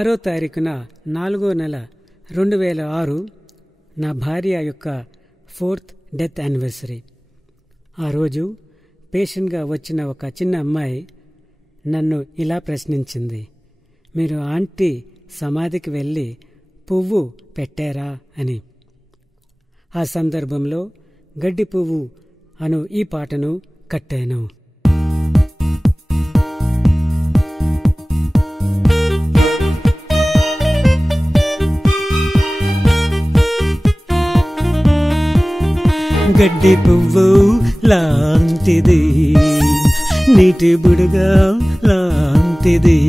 6వ తారీఖున 4వ నెల 2006 నా భార్య యొక్క 4th డెత్ యానివర్సరీ. ఆ రోజు పేషెంట్గా వచ్చిన ఒక చిన్న అమ్మాయి నన్ను ఇలా ప్రశ్నించింది, మీరు ఆంటీ సమాధికి వెళ్ళి పువ్వు పెట్టారా అని. ఆ సందర్భంలో గడ్డి పువ్వు అను ఈ పాటను కట్టాను. గడ్డి పువ్వు లాంటిది, నీటి బుడగా లాంటిది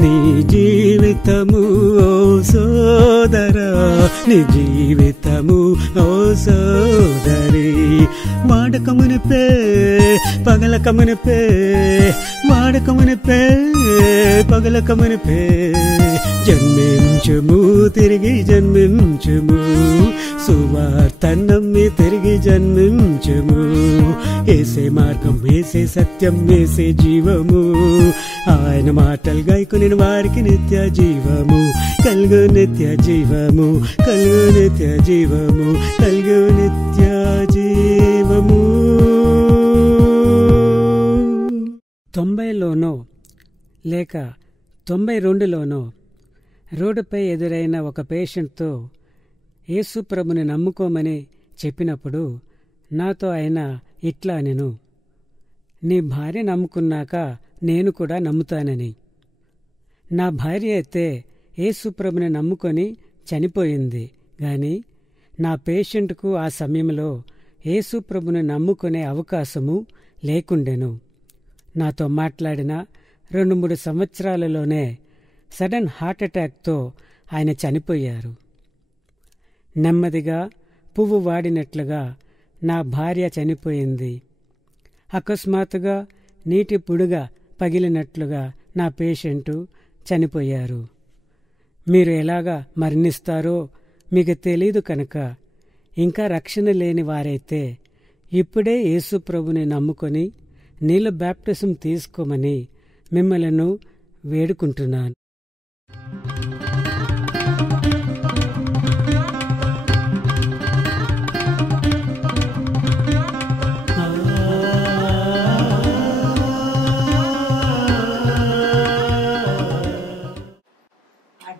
నీ జీవితము ఓ సోదరా, నీ జీవితము ఓ సోదరి. వాడకమునిపే పగలకమునిపే, వాడకమునిపే పగలకమునిపే, జన్మించుము తిరిగి జన్మించుము, సువార్త నమ్మి తిరిగి జన్మించుము. ఏసే మార్గం, ఏసే సత్యం, ఏసే జీవము, ఆయన మాటలు గాయకుని వారికి నిత్య జీవము కలుగు, నిత్య జీవము కలుగు, నిత్య జీవము కలుగు, నిత్య జీవము. 90లోనో లేక 92లోనో రోడ్డుపై ఎదురైన ఒక పేషెంట్తో యేసు ప్రభుని నమ్ముకోమని చెప్పినప్పుడు నాతో ఆయన ఇట్లా అనెను, నీ భార్య నమ్ముకున్నాక నేను కూడా నమ్ముతానని. నా భార్య అయితే యేసు ప్రభుని నమ్ముకొని చనిపోయింది గాని నా పేషెంట్కు ఆ సమయంలో యేసు ప్రభుని నమ్ముకునే అవకాశము లేకుండెను. నాతో మాట్లాడిన 2-3 సంవత్సరాలలోనే సడన్ హార్ట్అటాక్తో ఆయన చనిపోయారు. నెమ్మదిగా పువ్వు వాడినట్లుగా నా భార్య చనిపోయింది. అకస్మాత్తుగా నీటి పుడుగా పగిలినట్లుగా నా పేషెంటు చనిపోయారు. మీరు ఎలాగా మరణిస్తారో మీకు తెలీదు కనుక ఇంకా రక్షణ లేని వారైతే ఇప్పుడే యేసు ప్రభుని నమ్ముకొని నీళ్ళ బాప్టిజం తీసుకోమని మిమ్మలను వేడుకుంటున్నాను.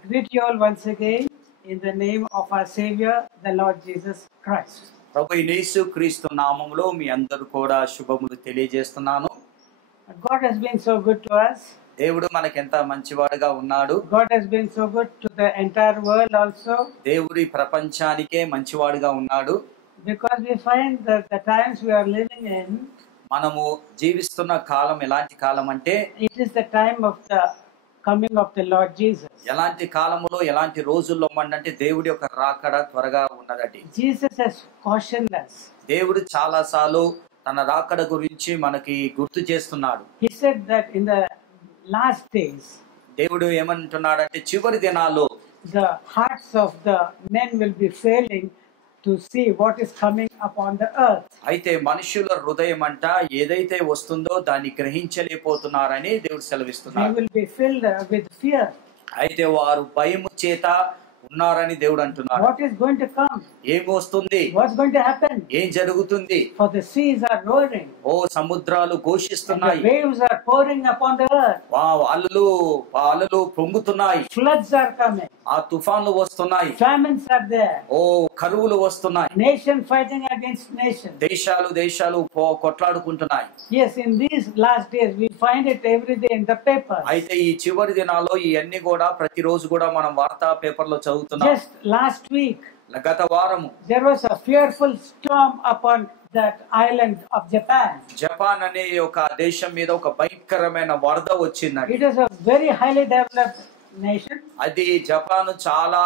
Greet you all once again in the name of our Savior, the Lord Jesus Christ. ప్రభు యేసు క్రీస్తు నామములో మీ అందరూ కూడా శుభములు తెలియజేస్తున్నాను. God has been so good to us. దేవుడు మనకెంత మంచివాడుగా ఉన్నాడు. God has been so good to the entire world also. దేవుడు ఈ ప్రపంచానికే మంచివాడుగా ఉన్నాడు. Because we find that the times we are living in, మనము జీవిస్తున్న కాలం ఎలాంటి కాలం అంటే it is the time of the coming of the Lord Jesus. ఎలాంటి కాలములో ఎలాంటి రోజుల్లో అంటే దేవుడి యొక్క రాకడ త్వరగా ఉన్నదటి. Jesus has cautioned us. దేవుడు చాలా సార్లు తన రాకడ గురించి మనకి గుర్తు చేస్తున్నాడు. He said that in the last days, దేవుడు ఏమంటున్నాడంటే చివరి దినాల్లో the hearts of the men will be failing to see what is coming upon the earth. అయితే మనుషుల హృదయం అంట ఏదైతే వస్తుందో దాన్ని గ్రహించలేకపోతున్నారని దేవుడు సెలవిస్తున్నాడు. They will be filled with fear. అయితే వారు భయము చేత ఉన్నారని దేవుడు అంటున్నాడు. What is going to come? ఏం వస్తుంది? What's going to happen? ఏం జరుగుతుంది? For the seas are roaring. ఓ సముద్రాలు ఘోషిస్తున్నాయి. The waves are pouring upon the earth. అలలు పొంగుతున్నాయి. Floods are coming. ఆ తుఫాన్లు వస్తున్నాయి. Famines are there. ఓ కరువులు వస్తున్నాయి. Nation fighting against nation. దేశాలు కొట్లాడుకుంటున్నాయి. Yes, in these last days we find it every day in the paper. అయితే ఈ చివరి దినాల్లో ఇవన్నీ కూడా ప్రతిరోజు కూడా మనం వార్తా పేపర్లో చదువుతున్నాం. Just last week, గత వారము there was a fearful storm upon that island of Japan. Japan అనే ఒక దేశం మీద ఒక భయంకరమైన వరద వచ్చిందండి. It is a very highly developed nation. అది జపాన్ చాలా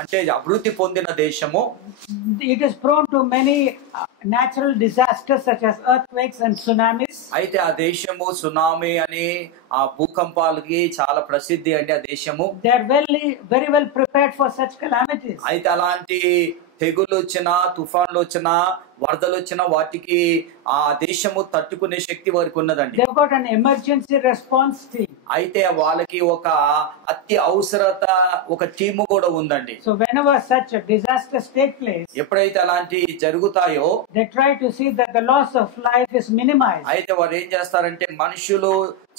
అంటే అభివృద్ధి పొందిన దేశము. It is prone to many natural disasters such as earthquakes and tsunamis. అయితే ఆ దేశము సునామీ అని ఆ భూకంపాలకి చాలా ప్రసిద్ధి అండి ఆ దేశము. They are very well prepared for such calamities. అయితే అలాంటి తెగులు వచ్చినా, తుఫాన్లు వచ్చినా, వరదలు వచ్చినా వాటికి ఆ దేశము తట్టుకునే శక్తి వారికి ఉన్నదండి. They've got an emergency response team. అయితే వాళ్ళకి ఒక అతి అవసరత ఒక టీము కూడా ఉందండి. So whenever such a disasters take place, ఎప్పుడైతే అలాంటి జరుగుతాయో they try to see that the loss of life is minimized. అయితే వారు ఏం చేస్తారంటే మనుషులు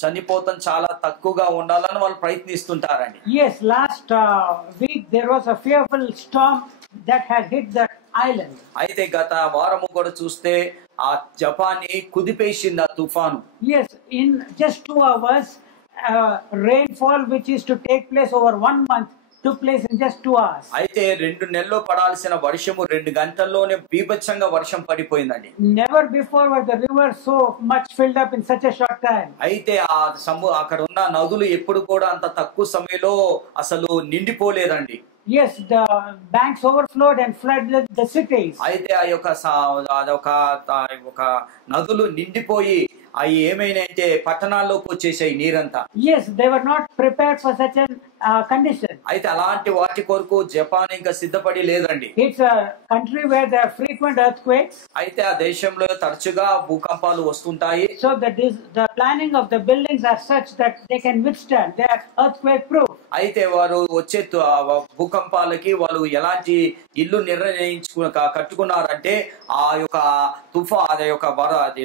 చనిపోతాం చాలా తక్కువగా ఉండాలని వాళ్ళు ప్రయత్నిస్తుంటారండి. Yes, last week there was a fearful storm that had hit that island. అయితే గత వారము కూడా చూస్తే ఆ జపాన్ని కుదిపేసింది ఆ తుఫాను. Yes, in just 2 hours, rainfall which is to take place over 1 month took place in just 2 hours. అయితే 2 నెలల్లో పడాల్సిన వర్షము 2 గంటల్లోనే బీభత్సంగా వర్షం పడిపోయిందండి. Never before was the river so much filled up in such a short time. అయితే ఆ అక్కడ ఉన్న నదులు ఎప్పుడు కూడా అంత తక్కువ సమయంలో అసలు నిండిపోలేదండి. Yes, the banks overflowed and flooded the cities. అయితే ఆ యొక్క నదులు నిండిపోయి అవి ఏమైనాయంటే పట్టణాల్లోకి వచ్చేసాయి నీరంతా. Yes, they were not prepared for such a condition. అయితే అలాంటి వాటి కొరకు జపాన్ ఇంకా సిద్ధపడి లేదండి. It's a country where there are frequent earthquakes. అయితే ఆ దేశంలో తరచుగా భూకంపాలు వస్తుంటాయి. So the planning of the buildings are such that they can withstand. They are earthquake proof. అయితే వారు వచ్చే భూకంపాలకి వాళ్ళు ఎలాంటి ఇల్లు కట్టుకున్నారంటే ఆ యొక్క అదే యొక్క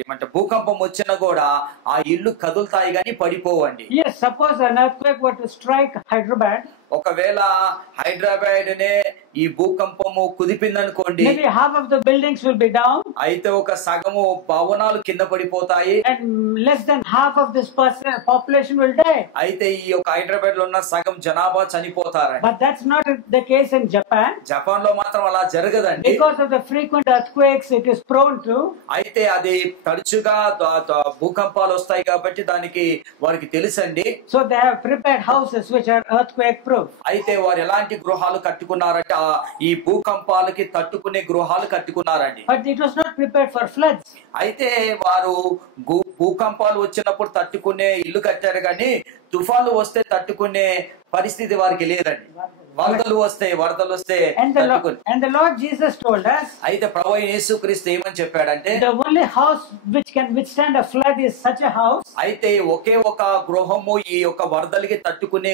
ఏమంటే భూకంపం వచ్చినా కూడా ఆ ఇల్లు కదులుతాయి కానీ పడిపోవండి. Yes, suppose an earthquake were to strike Hyderabad. ఒకవేళ హైదరాబాద్ నే ఈ భూకంపము కుదిపిందనుకోండి, maybe half of the buildings will be down. అయితే ఒక సగము భవనాలు కింద పడిపోతాయి. And less than half of this population will die. అయితే ఈ యొక్క హైదరాబాద్ లో ఉన్న సగం జనాభా చనిపోతారు. But that's not the case in Japan. Japan లో మాత్రం అలా జరగదండి. Because of the frequent earthquakes it is prone to. అయితే అది తరచుగా భూకంపాలు వస్తాయి కాబట్టి దానికి వారికి తెలుసండి. So they have prepared houses which are earthquake proof. అయితే వారు ఎలాంటి గృహాలు కట్టుకున్నారంటే ఈ భూకంపాలకి తట్టుకునే గృహాలు కట్టుకున్నారండి. But it was not prepared for floods. అయితే వారు భూకంపాలు వచ్చినప్పుడు తట్టుకునే ఇల్లు కట్టారు కానీ తుఫాను వస్తే తట్టుకునే పరిస్థితి వారికి లేదండి. వరదలు వస్తే And the Lord Jesus told us, అయితే ప్రభువైన యేసుక్రీస్తు ఏమని చెప్పాడంటే, the only house which can withstand a flood is such a house. అయితే ఒకే ఒక గృహము ఈ యొక్క వరదలకి తట్టుకునే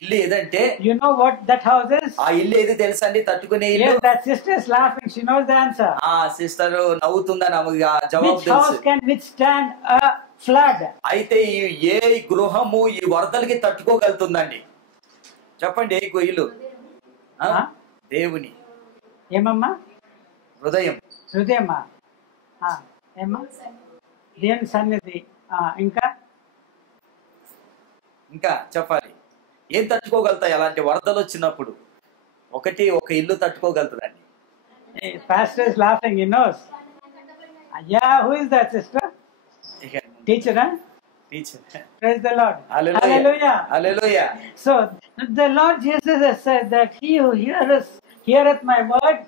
ఇల్లు ఏదంటే, You know what that house is? ఆ ఇల్లు ఏది తెలుసండి? తట్టుకునే ఇల్లు. Yes, that sister is laughing. She knows the answer. ఆ సిస్టర్ నవ్వుతుందని ఆమె జవాబు Which తెలుసు. house can withstand a flood? అయితే ఏ గృహము ఈ వరదలకి తట్టుకోగలుగుతుందండి? చెప్పండి. ఏ ఇల్లు? దేవుని ఏమమ్మా? హృదయమా? ఏమా? దేవుని సన్నిధి. ఇంకా చెప్పాలి. ఏం తట్టుకోగలుగుతాయి అలాంటి వరదలు వచ్చినప్పుడు? ఒక ఇల్లు తట్టుకోగలుగుతుందండి. Pastor is laughing, he knows. Yeah, who is that sister? Teacher, huh? Teacher. Praise the Lord. Hallelujah. Hallelujah. So the Lord Jesus has said that he who heareth my word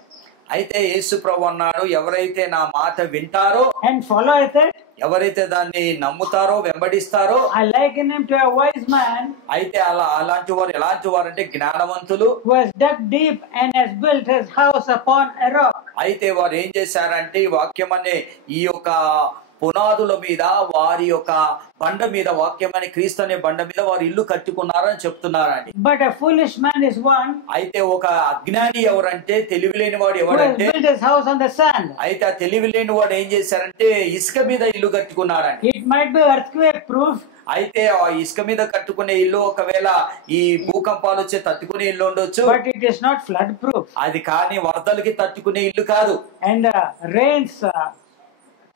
అయితే యేసు ప్రభు అన్నాడు, ఎవరైతే నా మాట వింటారో and followeth it, ఎవరైతే దాన్ని నమ్ముతారో వెంబడిస్తారో, I liken him to a wise man అయితే అలాంటి వారు ఎలాంటి వారు అంటే జ్ఞానవంతులు, who has dug deep and has built his house upon a rock. అయితే వారు ఏం చేశారంటే ఈ వాక్యం అనే ఈ యొక్క పునాదుల మీద వారి యొక్క బండ మీద, వాక్యం అనే క్రీస్తు అనే బండ మీద వారు ఇల్లు కట్టుకున్నారని చెప్తున్నారండి. But a foolish man is one అయితే ఒక అజ్ఞాని ఎవరంటే, తెలివి లేని వాడు who has ఎవరంటే, built his house on the sand. అయితే ఆ తెలివి లేని వాడు ఏం చేశారంటే ఇసుక మీద ఇల్లు కట్టుకున్నారండి. It might be earthquake proof. అయితే ఆ ఇసుక మీద కట్టుకునే ఇల్లు ఒకవేళ ఈ భూకంపాలు వచ్చే తట్టుకునే ఇల్లు ఉండొచ్చు, But it is not flood proof. అది కానీ వరదలకి తట్టుకునే ఇల్లు కాదు. And rains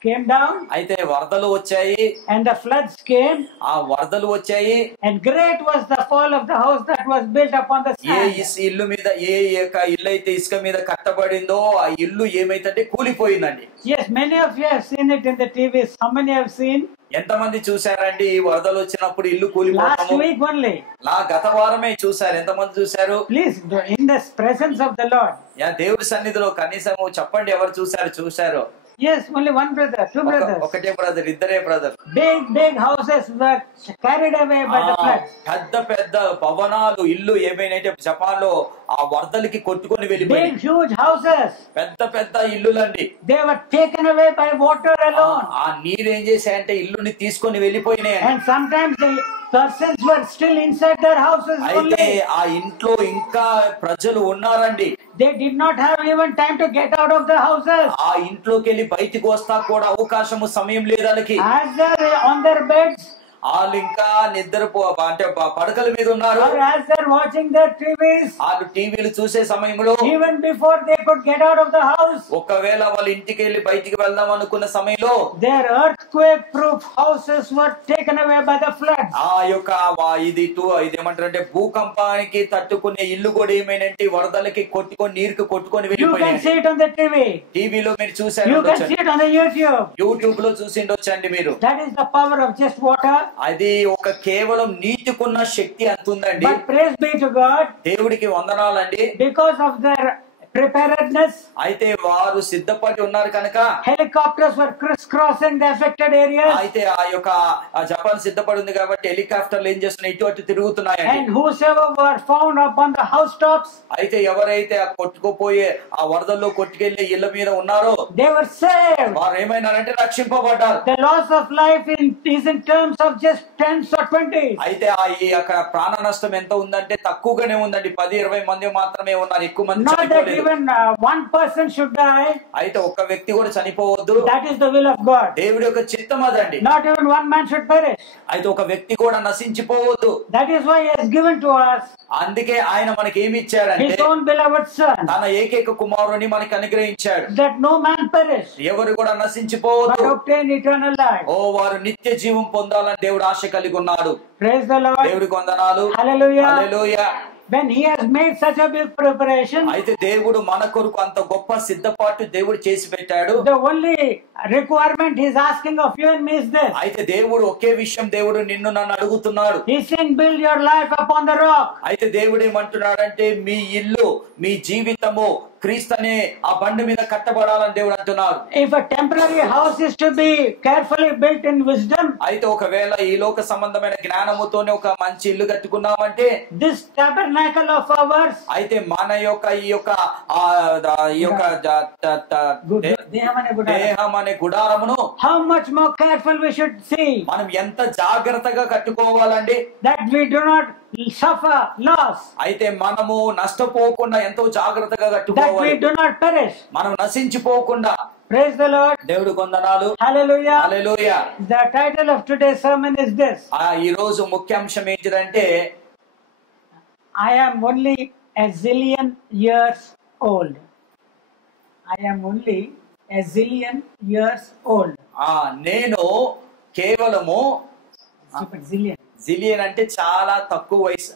came down. అయితే వరదలు వచ్చాయి. And the floods came. ఆ వరదలు వచ్చాయి. And great was the fall of the house that was built upon the sand. ఇల్లు మీద ఏ యొక్క ఇల్లు అయితే ఇసుక మీద కట్టబడిందో ఆ ఇల్లు ఏమైతే కూలిపోయిందండి. Yes, many of you have seen it in the TVs. How many have seen? ఎంతమంది చూసారండి ఈ వరదలు వచ్చినప్పుడు ఇల్లు Last కూలిపోవడము? week only. గత వారమే చూసారు. ఎంతమంది చూసారు? Please, in the presence of the Lord. దేవుడి సన్నిధిలో కనీసం చెప్పండి ఎవరు చూసారు? Yes, only one brother, two brothers. ఒకటే బ్రదర్, ఇద్దరే brother. Big houses were carried away by the floods. పెద్ద పెద్ద భవనాలు, ఇల్లు ఏమైనా జపాన్ లో ఆ వరదలకి కొట్టుకొని వెళ్ళిపోయాయి. Big huge houses. పెద్ద పెద్ద ఇల్లులండి. They were taken away by water alone. ఆ నీరు ఏం చేశాయంటే ఇల్లుని తీసుకొని వెళ్ళిపోయినాయి. And sometimes the persons were still inside their houses అయితే only. ఆ ఇంట్లో ఇంకా ప్రజలు ఉన్నారండి. They did not have even time to get out of the houses. ఆ ఇంట్లోకి వెళ్ళి బయటికి వస్తా కూడా అవకాశము, సమయం లేదు వాళ్ళకి. As they're on their beds, వాళ్ళు ఇంకా నిద్రపో అంటే పడకల మీద ఉన్నారు. or as they're watching their TVs, వాళ్ళు టీవీలు చూసే సమయంలో, even before they could get out of the house, ఒకవేళ వాళ్ళు ఇంటికి వెళ్ళి బయటికి వెళ్దాం అనుకున్న సమయంలో their earthquake-proof houses were taken away by the floods. ఆ యొక్క ఇదేమంటారంటే భూకంపానికి తట్టుకునే ఇల్లు కూడా ఏమైనంటే వరదలకి కొట్టుకొని, నీరుకి కొట్టుకొని You can see వెళ్ళిపోయాయి. it on the TV. టీవీలో మీరు You చూసారు, can see it on the YouTube. YouTube లో చూసిండొచ్చండి మీరు. That is the power of just water. అది ఒక కేవలం నీటికున్న శక్తి అంతుందండి. But praise be to God, దేవుడికి వందనాలండి. because of their preparedness, అయితే వారు సిద్ధపడి ఉన్నారు కనుక helicopters were crisscrossing the affected areas, అయితే ఆ యొక్క జపాన్ సిద్ధపడి ఉంది కాబట్టి హెలికాప్టర్లు ఏం చేస్తున్నాయి, ఇటు అటు తిరుగుతున్నాయండి. and whosoever were found upon the housetops, అయితే ఎవరైతే ఆ కొట్టుకుపోయే ఆ వరదల్లో కొట్టుకెళ్లే ఇళ్ల మీద ఉన్నారో they were saved. వారు ఏమైనారంటే రక్షింపబడ్డారు. The loss of life is in terms of just tens or 20s. అయితే అక్కడ ప్రాణ నష్టం ఎంత ఉందంటే తక్కువగానే ఉందండి. 10-20 మంది మాత్రమే ఉన్నారు, ఎక్కువ మంది Not that చనిపోలేదు. even one person should die. అయితే ఒక్క వ్యక్తి కూడా చనిపోవద్దు. That is the will of God. దేవుడి యొక్క చిత్తం అదండి. Not even one man should perish. అయితే ఒక వ్యక్తి కూడా నశించిపోవద్దు. That is why He has given to us అందుకే ఆయన మనకి ఏమి ఇచ్చాడంటే His own beloved Son, తన ఏకైక కుమారుని మనకి అనుగ్రహించాడు. that no man perish, ఎవరు కూడా but నశించిపోవద్దు, obtain eternal life. ఓ వారు నిత్య జీవం పొందాలని దేవుడు ఆశ కలిగి ఉన్నాడు. Praise the Lord. దేవుడికి వందనాలు. Hallelujah. Hallelujah. When He has made such a big preparation, అయితే దేవుడు మన కొరకు అంత గొప్ప సిద్ధపాటు దేవుడు చేసి పెట్టాడు. the only requirement He is asking of you and me is this. అయితే దేవుడు ఒకే విషయం దేవుడు నిన్ను నన్ను అడుగుతున్నాడు. He's saying, build your life upon the rock. అయితే దేవుడు ఏమంటున్నాడంటే మీ ఇల్లు, మీ జీవితము క్రీస్తు అనే ఆ బండి మీద కట్టబడాలని దేవుడు అంటున్నారు. If a temporary house is to be carefully built in wisdom, అయితే ఒకవేళ ఈ లోక సంబంధమైన జ్ఞానముతోనే ఒక మంచి ఇల్లు కట్టుకున్నామంటే this tabernacle of ours, అయితే మన యొక్క ఈ యొక్క దేహం అనే గుడారమును how much more careful we should see మనం ఎంత జాగ్రత్తగా కట్టుకోవాలండి. that we do not suffer loss, అయితే మనము నష్టపోకుండా ఎంతో జాగ్రత్తగా that we కట్టుకోవాలి, do not perish. మనం నశించిపోకుండా. Praise the Lord. దేవుడి వందనాలు. Hallelujah. Hallelujah. The title of today's sermon is this: ఈ రోజు ముఖ్యాంశం ఏంటిదంటే I am only a zillion years old. I am only a zillion years old. నేను కేవలము Zillion. Zillion అంటే చాలా తక్కువ వయసు.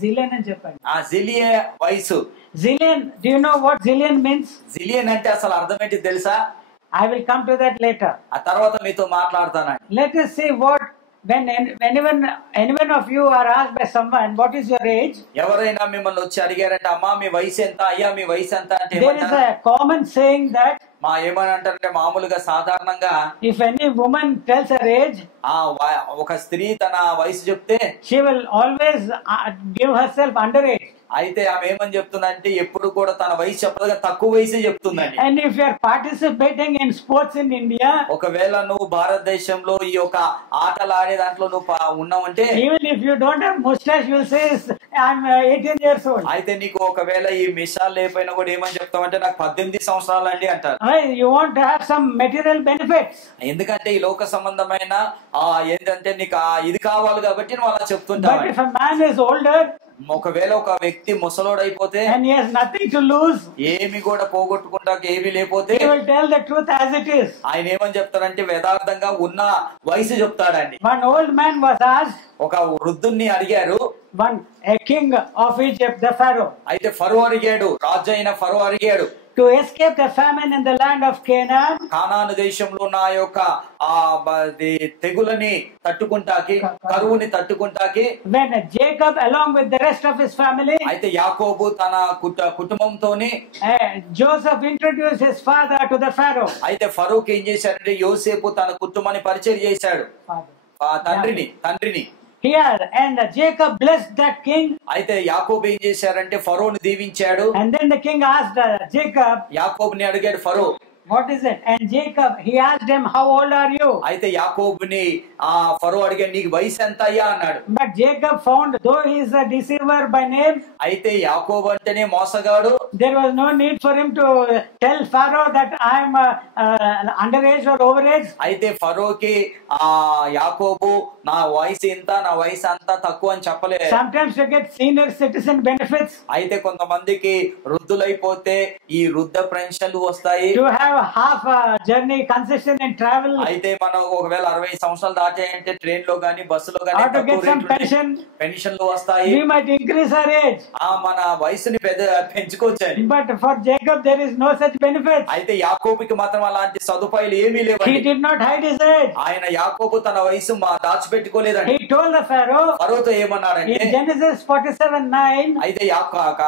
Zillion అని చెప్పండి. జిలియన్ వయసు. Zillion, do you know what zillion means? Zillion అంటే అసలు అర్థం ఏంటి తెలుసా? I will come to that later. ఆ తర్వాత మీతో మాట్లాడతానండి. Let us see what, when anyone of you are asked by someone, what is your age? ఎవరైనా మిమ్మల్ని వచ్చి అడిగారంటే అమ్మా మీ వయసు ఎంత, అయ్యా మీ వయసు ఎంత అంటే There is a common saying that ఏమని అంటారంటే మామూలుగా సాధారణంగా if any woman tells her age, ఒక స్త్రీ తన వయసు చెప్తే she will always give herself underage. అయితే ఆమె ఏమని చెప్తుందంటే ఎప్పుడు కూడా తన వయసు చెప్పదుగా తక్కువ వయసే చెప్తుందండి. And if you are participating in sports in India, ఒకవేళ నువ్వు భారతదేశంలో ఈ యొక్క ఆటలు ఆడే దాంట్లో నువ్వు ఉన్నావంటే, even if you don't have mustache, you will say I'm 18 years old. అయితే నీకు ఒకవేళ ఈ మిషాలు లేకపోయినా కూడా ఏమని చెప్తావంటే నాకు 18 సంవత్సరాలు అండి అంటారు. You want to have some material benefits. ఎందుకంటే ఈ లోక సంబంధమైన ఏంటంటే నీకు ఇది కావాలి కాబట్టి నువ్వు అలా చెప్తుంటావు. But if a man is older, ఒకవేళ ఒక వ్యక్తి ముసలోడైపోతే and he has nothing to lose, ఏమి కూడా పోగొట్టుకుంటా ఏమి లేకపోతే he will tell the truth as it is. ఆయన ఏమని చెప్తారంటే యథార్థంగా ఉన్న వయసు చెప్తాడండి. One old man was asked, ఒక వృద్ధుణ్ణి అడిగారు, a king of Egypt, the Pharaoh. అయితే ఫరో అడిగాడు, రాజు అయిన ఫరో అడిగాడు, to escape the famine in the land of Canaan. Canaan దేశంలో ఉన్న ఆ యొక్క తెగులని తట్టుకుంటాకి, కరువుని తట్టుకుంటాకి, When Jacob along with the rest of his family, అయితే యాకోబు తన కుటుంబంతోని, Joseph introduced his father to the Pharaoh. అయితే ఫరోకి ఏం చేశాడంటే యోసేపు తన కుటుంబాన్ని పరిచయం చేశాడు, తండ్రిని. Here and Jacob blessed that king. అయితే యాకోబు ఏం చేశారంటే ఫరోని దీవించాడు. And then the king asked Jacob, యాకోబుని అడిగాడు ఫరో, what is it? And Jacob, he asked him, how old are you? అయితే యాకోబుని ఫరో అడిగాడు, నీకు వయసు ఎంత అయ్యా అన్నాడు. But Jacob found, though he is a deceiver by name, అయితే యాకోబు అంటేనే మోసగాడు, there was no need for him to tell Pharaoh that I am underage or overage. అయితే ఫరోకి యాకోబు నా వయసు ఇంత, నా వయసు అంతా తక్కువ అని చెప్పలేదు. Sometimes you get senior citizen benefits. అయితే కొంతమందికి వృద్ధులైపోతే ఈ వృద్ధ పెన్షన్లు వస్తాయి. To have half a journey concession in travel. అయితే మనం ఒకవేళ 60 సంవత్సరాలు దాటాయంటే ట్రైన్ లో గానీ బస్సులో గానీ Or to get some pension. పెన్షన్లు వస్తాయి. We might increase our age. మన వయసుని పెంచుకోవచ్చని. But for Jacob there is no such benefits. అయితే యాకోబుకి మాత్రం అలాంటి సదుపాయాలు ఏమీ లేవు. He did not hide his age. ఆయన యాకోబు తన వయసు దాచిపెట్టుకోలేదండి. He told the Pharaoh. ఫరోతో ఏమన్నాడంటే In Genesis 47:9. అయితే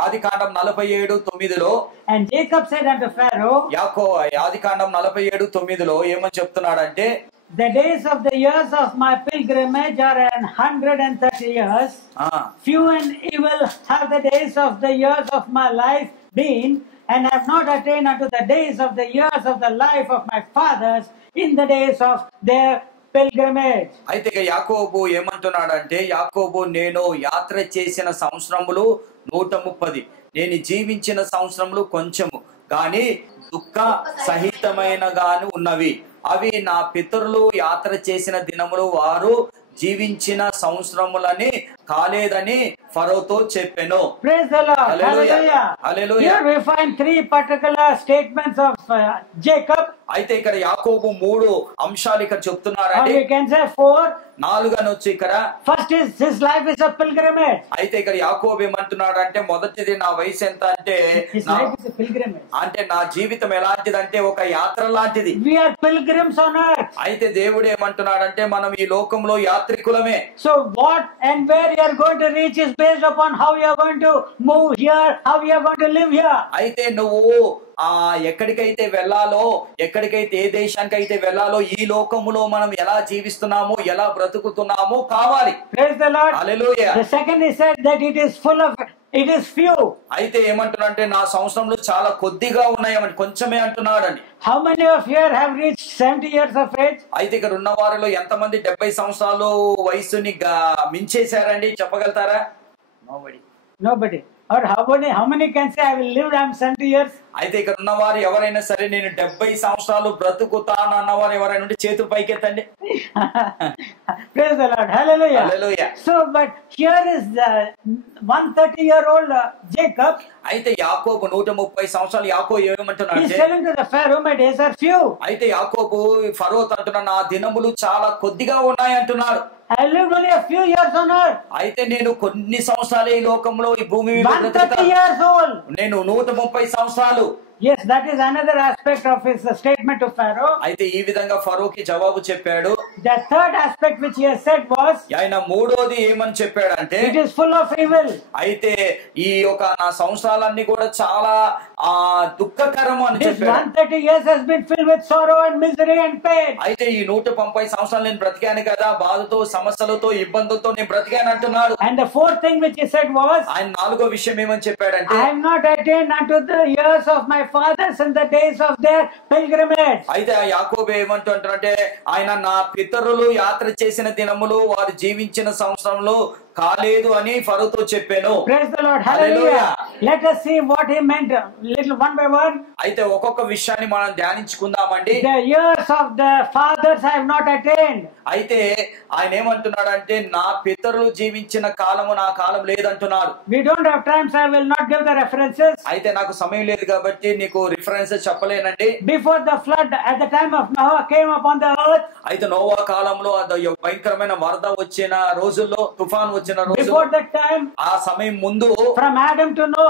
ఆదికాండం 47:9లో, And Jacob said unto Pharaoh. ఆదికాండం 47:9లో ఏమని చెప్తున్నాడంటే, the days of the years of my pilgrimage are 130 years. Few and evil have the days of the years of my life been, and have not attained unto the days of the years of the life of my fathers in the days of their pilgrimage. అయితే యాకోబు ఏమంటున్నాడంటే, యాకోబు నేను యాత్ర చేసిన సంవత్సరములు 130, నేను జీవించిన సంవత్సరములు కొంచెము గాని దుఃఖ సహితమైన గాను ఉన్నవి. అవి నా పితరులు యాత్ర చేసిన దినములు వారు జీవించిన సంవత్సరములని కాలేదని ఫరోతో చెప్పెను. Praise the Lord. Hallelujah. Hallelujah. Here we find three particular statements of Jacob. అయితే ఇక్కడ యాకోబు 3 అంశాలు ఇక్కడ చెప్తున్నారండి. Or we can say 4. 4 అనొచ్చు ఇక్కడ. First is his life is a pilgrimage. అయితే ఇక్కడ యాకోబు ఏమంటున్నాడు అంటే, మొదటిది నా వయసు ఎంత అంటే, his life is a pilgrimage. అంటే నా జీవితం ఎలాంటిదంటే ఒక యాత్ర లాంటిది. We are pilgrims on earth. అయితే దేవుడు ఏమంటున్నాడంటే మనం ఈ లోకంలో యాత్రికులమే. So what and where you are going to reach is based upon how you are going to move here, how you are going to live here. అయితే నువ్వు ఎక్కడికైతే వెళ్ళాలో, ఎక్కడికైతే ఏ దేశానికైతే వెళ్ళాలో, ఈ లోకములో మనం ఎలా జీవిస్తున్నాము, ఎలా బ్రతుకుతున్నాము కావాలి. Praise the Lord. Hallelujah. The second he said that it is few. అయితే ఏమంటున్నాడంటే నా సంవత్సరంలో చాలా కొద్దిగా ఉన్నాయని, కొంచెమే అంటున్నాడని. How many of you have reached 70 years of age? అయితే ఇక్కడ ఉన్న వారిలో ఎంతమంది 70 సంవత్సరాలు వయసుని మించేశారండి, చెప్పగలుగుతారా? Nobody. Or how many can say I will live, I am 70 years? అయితే ఇక్కడ ఉన్న వారు ఎవరైనా సరే నేను 70 సంవత్సరాలు బ్రతుకుతాను అన్నవారు ఎవరైనా ఉంటే చేతులు పైకెత్తండి. Praise the Lord. Hallelujah. Hallelujah. So but here is the 130-year-old Jacob. అయితే యాకోబు 130 సంవత్సరాలు యాకోబు ఏమంటున్నాడు? He is telling to the Pharaoh, my days are few. అయితే యాకోబు ఫరోతో అంటున్నాడు, నా దినములు చాలా కొద్దిగా ఉన్నాయి అంటున్నాడు. I lived only a few years on earth. అయితే నేను కొన్ని సంవత్సరాలే ఈ లోకంలో, ఈ భూమి మీద 130 years old. నేను 130 సంవత్సరాలు. Yes, that is another aspect of his statement to Pharaoh. అయితే ఈ విధంగా ఫరోకి జవాబు చెప్పాడు. The third aspect which he has said was, ఆయన మూడోది ఏమని చెప్పాడంటే, it is full of evil. అయితే ఈ యొక్క నా సంవత్సరాలన్నీ కూడా చాలా దుఃఖకరం అని This చెప్పాడు. 130 years has been filled with sorrow and misery and pain. అయితే ఈ 130 సంవత్సరాలు నేను బ్రతికాను కదా, బాధతో, సమస్యలతో, ఇబ్బందులతో నేను బ్రతికాను అంటున్నాడు. And the fourth thing which he said was, ఆయన నాలుగో విషయం ఏమని చెప్పాడంటే, I am not attained unto the years of my fathers in the days of their pilgrimage. అయితే యాకోబు ఏమంటుంటారంటే, ఆయన నా పితరులు యాత్ర చేసిన దినములు, వారు జీవించిన సంవత్సరంలో కాలేదు అని ఫరోతో చెప్పాను. Praise the Lord. Hallelujah. Let us see what he meant little one by one. అయితే ఒక్కొక్క విషయాన్ని మనం ధ్యానించుకుందామండి. The years of the fathers I have not attained. అయితే ఆయన ఏమంటున్నాడంటే, నా పితరులు జీవించిన కాలము నా కాలం లేదంటున్నాడు. We don't have time, so I will not give the references. అయితే నాకు సమయం లేదు కాబట్టి నీకు references చెప్పలేనండి. Before the flood, at the time of Noah came upon the earth. అయితే నోవా కాలంలో భయంకరమైన వరద వచ్చిన రోజుల్లో, తుఫాన్ వచ్చిన రోజుల్లో, Before that time, ఆ సమయం ముందు from Adam to Noah,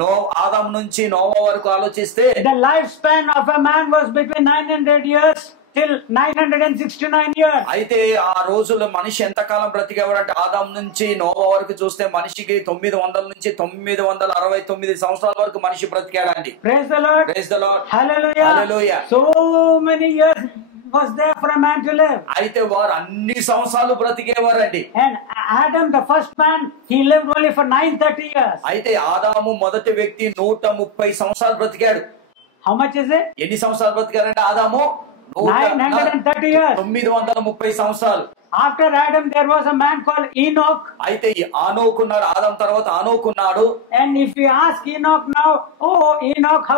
Noah, ఆదాము నుంచి నోవా వరకు ఆలోచిస్తే the lifespan of a man was between 900 years till 969 years. అయితే ఆ రోజుల్లో మనిషి ఎంతకాలం బ్రతికేవాడు అంటే ఆదాం నుంచి నోవా వరకు చూస్తే మనిషికి 900 నుంచి 969 సంవత్సరాల వరకు మనిషి బ్రతికాడండి. Praise the Lord. Praise the Lord. Hallelujah. Hallelujah. So many years was there for a man to live. అయితే వారు అన్ని సంవత్సరాలు బ్రతికేవారండి. And Adam, the first man, he lived only for 930 years. అయితే ఆదాము మొదటి వ్యక్తి 130 సంవత్సరాలు బ్రతికాడు. How much is it? ఎన్ని సంవత్సరాలు బ్రతికారంటే ఆదాము 930 years. 930 సంవత్సరాలు. After Adam, there was a man called Enoch. అయితే ఆనోకు ఉన్నాడు. ఆదాం తర్వాత ఆనోకు ఉన్నాడు. And if you ask Enoch now, oh Enoch,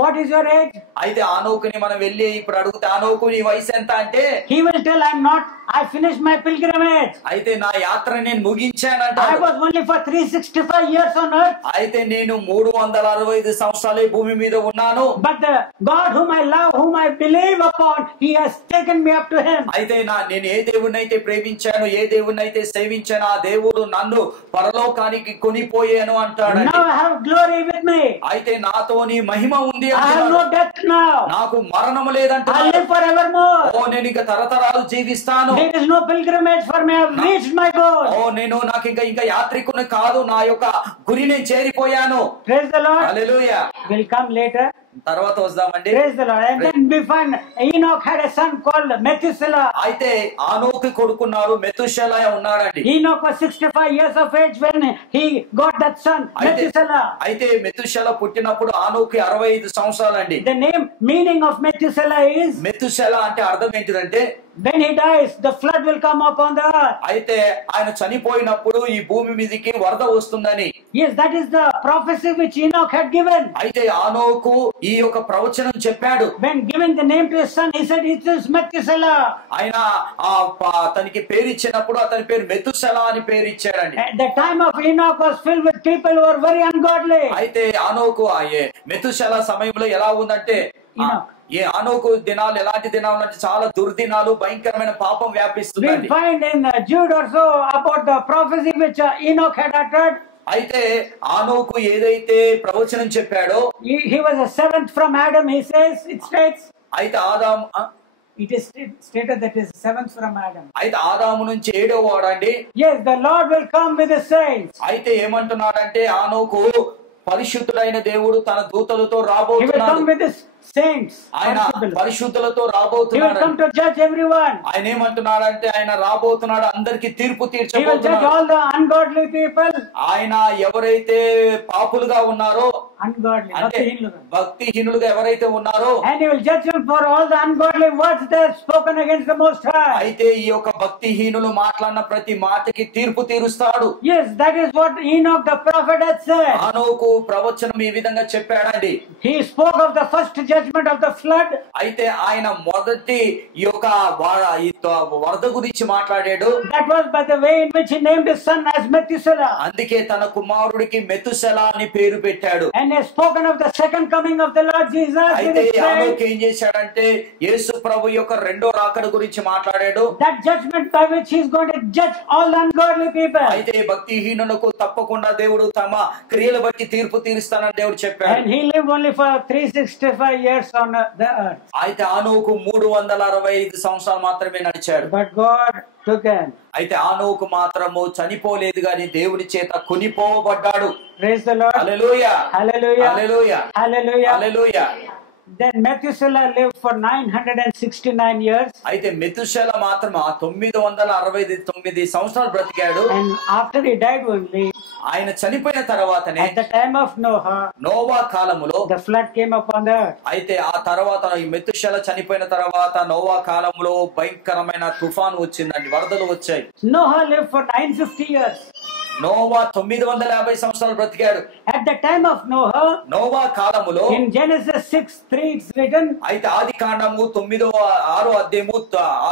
what is your age? అయితే ఆనోకుని మనం వెళ్ళి ఇప్పుడు అడిగితే ఆనోకు నీ వయసు ఎంత అంటే He will tell, I finished my pilgrimage. అయితే నా యాత్ర నేను ముగించానంట. I was only for 365 years on earth. అయితే నేను 365 సంవత్సరాలే భూమి మీద ఉన్నాను. But the God whom I love, whom I believe upon, he has taken me up to him. అయితే నేను ఏ దేవుణ్ణైతే ప్రేమించాను, ఏ దేవుణ్ణైతే సేవించాను, ఆ దేవుడు నన్ను పరలోకానికి కొనిపోయాను అంటాడు. Now I have glory with me. అయితే నాతో నీ మహిమ ఉంది I have అంటున్నాడు. no death now. నాకు మరణము లేదంటున్నాడు. I live forevermore. ఓ నేను ఇంకా తరతరాలు జీవిస్తాను. There is no pilgrimage for me. I have reached my goal. ఓ నాకు ఇంకా యాత్రికుని కాదు, నా యొక్క గురి నేను చేరిపోయాను. Praise the Lord. Hallelujah. Will come later. తర్వాత వస్తామండి. Praise the Lord. And then we find Enoch had a son called Methuselah. అయితే ఆనోకు కొడుకున్నాడు, మెతుషెల ఉన్నాడండి. Enoch was 65 years of age when he got that son, Methuselah. అయితే మెతుషెల పుట్టినప్పుడు ఆనోకు 65 సంవత్సరాలండి. The meaning of Methuselah is, మెతుషెల అంటే అర్థం ఏంటిదంటే when he dies, the flood will come upon the earth. అయితే ఆయన చనిపోయినప్పుడు ఈ భూమి మీదకి వరద వస్తుందని. Yes, that is the prophecy which Enoch had given. అయితే ఆనోకు ఈ యొక్క ప్రవచనం చెప్పాడు. When giving the name to his son, he said, it is Methuselah. ఆయన అతనికి పేరు ఇచ్చినప్పుడు అతని పేరు మెతుషెల అని పేరు ఇచ్చాడండి. The time of Enoch was filled with people who were very ungodly. అయితే ఆనోకు మెతుషెల సమయంలో ఎలా ఉందంటే ఆనోకు దినాలు ఎలాంటి దినాలు అంటే చాలా దుర్దినాలు, భయంకరమైన పాపం వ్యాపిస్తుంది. We find in Jude also about the prophecy which Enoch had uttered. అయితే ఆనోకు ఏదైతే ప్రవచనం చెప్పాడో, he was the seventh from Adam, he says, it states. అయితే Adam It is stated that is seventh from Adam. అయితే ఆదాము నుంచి 7వ వాడండి. Yes, the Lord will come with the saints. అయితే ఏమంటున్నాడంటే ఆనోకు పరిశుద్ధుడైన దేవుడు తన దూతలతో రాబోతున్నాడు. He will come with his saints. ఆయన పరిశుద్ధులతో He will రాబోతున్నాడు. come to judge everyone. ఆయన ఏమంటున్నాడంటే ఆయన రాబోతున్నాడు, అందరికి తీర్పు He will judge తీర్చబోతున్నాడు. all the ungodly people. ఆయన ఎవరైతే పాపులుగా ఉన్నారో, Ungodly, అంటే భక్తిహీనులుగా. భక్తిహీనులుగా ఎవరైతే ఉన్నారో, And he will judge them for all the ungodly words they have spoken against the Most High. అయితే ఈ యొక్క భక్తిహీనులు మాట్లాడిన ప్రతి మాటకి తీర్పు తీరుస్తాడు. Yes, that is what Enoch the prophet had said. ఆనోకు ప్రవచనం ఈ విధంగా చెప్పాడండి. He spoke of the first judgment of the flood. అయితే ఆయన మొదటి ఈ యొక్క వరద గురించి మాట్లాడాడు. That was by the way in which he named his son as Methuselah. అందుకే తన కుమారుడికి మెతుషెల అని పేరు పెట్టాడు. And he has spoken of the second coming of the Lord Jesus. అయితే ఆనోకు ఏం చేశాడంటే యేసు ప్రభు యొక్క రెండో రాకడ గురించి మాట్లాడాడు. That judgment by which he is going to judge all the ungodly people. అయితే భక్తిహీనులకు తప్పకుండా దేవుడు తమ క్రియలు బట్టి తీర్పు తీరుస్తానని దేవుడు చెప్పాడు. And he lived only for 365 years on the earth. అయితే ఆనోకు 365 సంవత్సరాలు మాత్రమే నడిచాడు. But God took him. అయితే ఆనోకు మాత్రము చనిపోలేదు గాని దేవుని చేత కొనిపోబడ్డాడు. Praise the Lord. Hallelujah. Hallelujah. Hallelujah. Hallelujah. Hallelujah. Then Methuselah lived for 969 years. అయితే మెతుషెల మాత్రం 969 సంవత్సరాలు బ్రతికాడు. And after he died only, ఆయన చనిపోయిన తర్వాతనే at the time of Noah, Noah కాలములో the flood came upon the earth. అయితే ఆ తర్వాత ఈ మెతుషెల చనిపోయిన తర్వాత నోవా కాలంలో భయంకరమైన తుఫాను వచ్చిందండి, వరదలు వచ్చాయి. Noah lived for 950 years. Noah 950 సంవత్సరాలు బ్రతికాడు. At the time of Noah, Noah కాలములో in Genesis 6:3 it's written, అయితే ఆదికాండము 6వ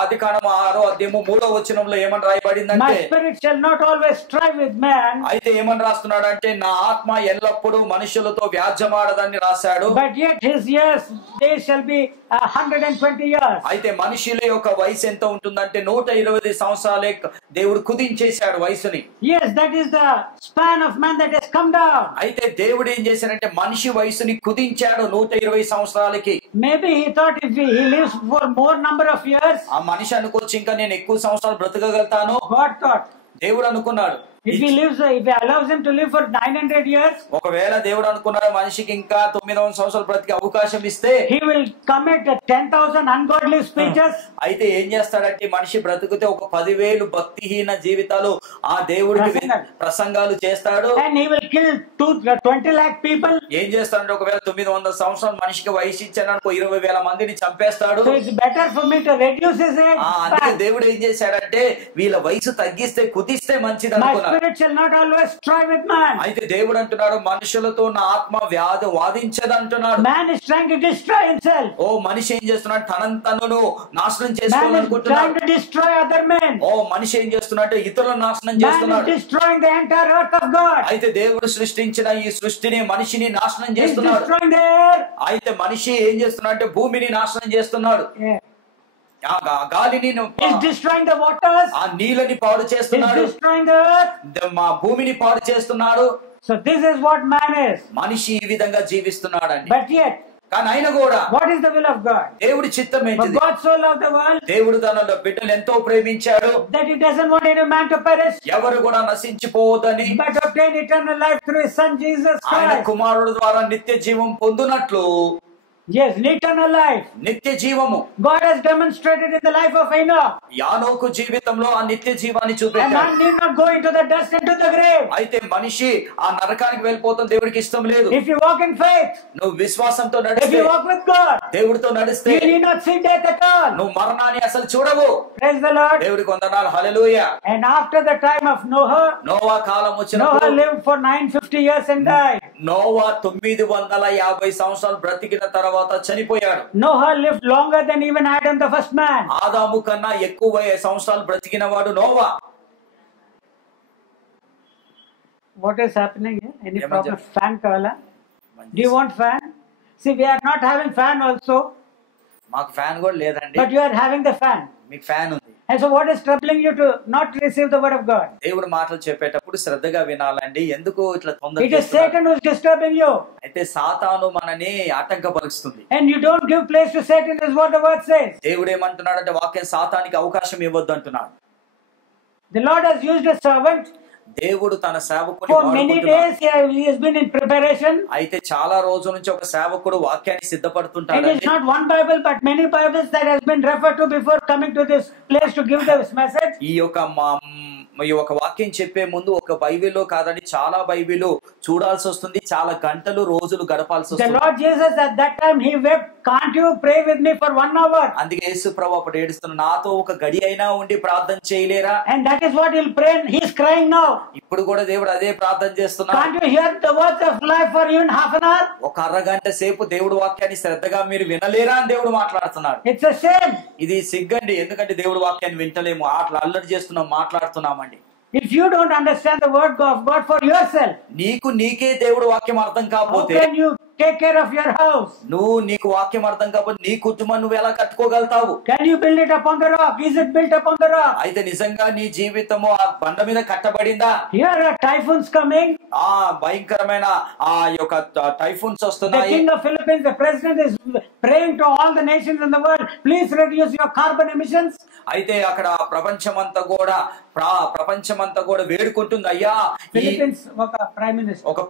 అధ్యాయము 3వ వచనంలో ఏమని రాయబడిందంటే, my spirit shall not always strive with man, అయితే ఏమని రాస్తున్నాడంటే నా ఆత్మ ఎల్లప్పుడూ మనుషులతో వ్యాజ్యమాడదని రాశాడు. but yet his years they shall be 120 years. అయితే మనుషుల యొక్క వయసు ఎంత ఉంటుందంటే 120 సంవత్సరాలే దేవుడు కుదించేశాడు వయసుని. Yes, that that is the span of man that has come down. అయితే దేవుడు ఏం చేశాడంటే మనిషి వయసుని కుదించాడు 120 సంవత్సరాలకి. Maybe he thought if he lives for more number of years. ఆ మనిషి అనుకోవచ్చు ఇంకా నేను ఎక్కువ సంవత్సరాలు బ్రతకగలుగుతాను. God thought. దేవుడు అనుకున్నాడు. If he allows him to live for 900 years, ఒకవేళ దేవుడు అనుకున్నాడు మనిషికి ఇంకా 900 సంవత్సరాలు బ్రతికే అవకాశం ఇస్తే, he will commit 10,000 ungodly speeches. అయితే ఏం చేస్తాడంటే మనిషి బ్రతుకుతే ఒక 10,000 భక్తిహీన జీవితాలు ఆ దేవుడికి ప్రసంగాలు చేస్తాడు. And he will kill 20 lakh people. ఏం చేస్తాడంటే ఒకవేళ 900 సంవత్సరాలు మనిషికి వయసు ఇచ్చాడనుకో 20,000 మందిని చంపేస్తాడు. So it's better for me to reduce his age. అందుకే దేవుడు ఏం చేశాడంటే వీళ్ళ వయసు తగ్గిస్తే కుదిస్తే మంచిది అనుకున్నాడు. Spirit shall not always strive with man. అయితే దేవుడు అంటున్నాడు మనుషులతో నా ఆత్మ వాదించదు అంటున్నాడు. Man is trying to destroy himself. ఓ మనిషి ఏం చేస్తున్నాడు తనను నాశనం Man is చేసుకోవాలనుకుంటున్నాడు. trying to destroy other men. ఓ మనిషి ఏం చేస్తున్నాడు ఇతరులను నాశనం Man is చేస్తున్నాడు. destroying the entire earth of God. అయితే దేవుడు సృష్టించిన ఈ సృష్టిని మనిషిని నాశనం He is చేస్తున్నాడు. destroying the air. అయితే మనిషి ఏం చేస్తున్నాడు అంటే భూమిని నాశనం చేస్తున్నాడు. Yeah. ఆ గాలిని He is destroying the waters. ఆ నీళ్ళని పాడు He is చేస్తున్నాడు. destroying the earth. మా భూమిని పాడు చేస్తున్నాడు. So this is what man is. మనిషి ఈ విధంగా జీవిస్తున్నాడండి. But yet, కానీ అయినా కూడా what is the will of God? దేవుడి చిత్తం For ఏంటిది? God so loved the world దేవుడు తన బిడ్డలు ఎంతో ప్రేమించాడు. that he doesn't want any man to perish, ఎవరు కూడా నశించిపోవద్దని, but obtain eternal life through his son Jesus ఆయన Christ. కుమారుడు ద్వారా నిత్య జీవం పొందునట్లు. Yes, eternal life. నిత్య జీవము God has demonstrated in the life of Enoch. యానోకు జీవితంలో ఆ నిత్య జీవాన్ని A చూపెట్టాడు. man need not go into the dust and to the grave. అయితే మనిషి ఆ నరకానికి వెళ్ళిపోతాం దేవుడికి ఇష్టం లేదు. If you walk in faith, నువ్వు విశ్వాసంతో if నడిస్తే, you walk with God, దేవుడితో నడిస్తే you need not see death at all. నువ్వు మరణాన్ని అసలు చూడవు. Praise the Lord. దేవుడికి వందనాలు. Hallelujah. And after the time of Noah, Noah కాలం Noah వచ్చినప్పుడు lived for 950 years and died. Noah 950 సంవత్సరాలు బ్రతికిన తర్వాత చనిపోయాడు. Noah lived longer than even Adam, the first man. ఆదాము కన్నా ఎక్కువ సంవత్సరాలు బ్రతికిన వాడు Noah. What is happening here? Any Yeah, problem? Manjari. Fan kala? Do you want fan? See, we are not having fan also, మాకు fan కూడా లేదండి. but you are having the fan. మీకు ఫ్యాన్ ఉంది. And so what is troubling you to not receive the word of God? దేవుడు మాటలు చెప్పేటప్పుడు శ్రద్ధగా వినాలండి. ఎందుకు ఇట్లా తొందర It is Satan who is disturbing you. అయితే సాతాను మనని ఆటంకపరుస్తుంది. And you don't give place to Satan is what the word says. దేవుడు ఏమంటున్నాడంటే వాక్యం సాతానికి అవకాశం ఇవ్వద్దు అంటున్నాడు. The Lord has used a servant. దేవుడు తన సేవకుని For many వాడుకుంటున్నాడు. days he has been in preparation. అయితే చాలా రోజుల నుంచి ఒక సేవకుడు వాక్యాన్ని It సిద్ధపడుతుంటాడు. is not one Bible but many Bibles that has been referred to before coming to this place to give this message. ఈ యొక్క వాక్యం చెప్పే ముందు ఒక బైబిల్లో కాదని చాలా బైబిల్ చూడాల్సి వస్తుంది. చాలా గంటలు రోజులు గడపాల్సి The వస్తుంది. Lord Jesus at that time he wept, can't you pray with me for 1 hour? అందుకే యేసు ప్రభు అప్పుడు ఏడుస్తున్న నాతో ఒక గడి అయినా ఉండి ప్రార్థన చేయలేరా? And that is what he'll pray. He's crying now. ఇప్పుడు కూడా దేవుడు అదే ప్రార్థన చేస్తున్నాడు. Can't you hear the words of life for even half an hour? ఒక అరగంట సేపు దేవుడు వాక్యాన్ని శ్రద్ధగా మీరు వినలేరా అని దేవుడు మాట్లాడుతున్నాడు. It's a shame. ఇది సిగ్గండి. ఎందుకంటే దేవుడు వాక్యాన్ని వింటలేము, అట్లా అల్లరి చేస్తున్నాం, మాట్లాడుతున్నామండి. If you don't understand the word of God for yourself, నీకే దేవుడు వాక్యం అర్థం how కాకపోతే can you take care of your house? నీకు వాక్యం అర్థం కాకపోతే నీ కుటుంబం నువ్వు ఎలా కట్టుకోగలుగుతావు? Can you build it upon the rock? Is it built upon the rock? అయితే నిజంగా నీ జీవితము ఆ బండ మీద కట్టబడిందా? Here are typhoons coming. ఆ భయంకరమైన ఆ యొక్క టైఫూన్స్ The వస్తున్నాయి. king of Philippines, the president is praying to all the nations in the world, please reduce your carbon emissions. అయితే అక్కడ ప్రపంచమంతా కూడా వేడుకుంటుంది, అయ్యా Philippines ఒక prime minister. ఒక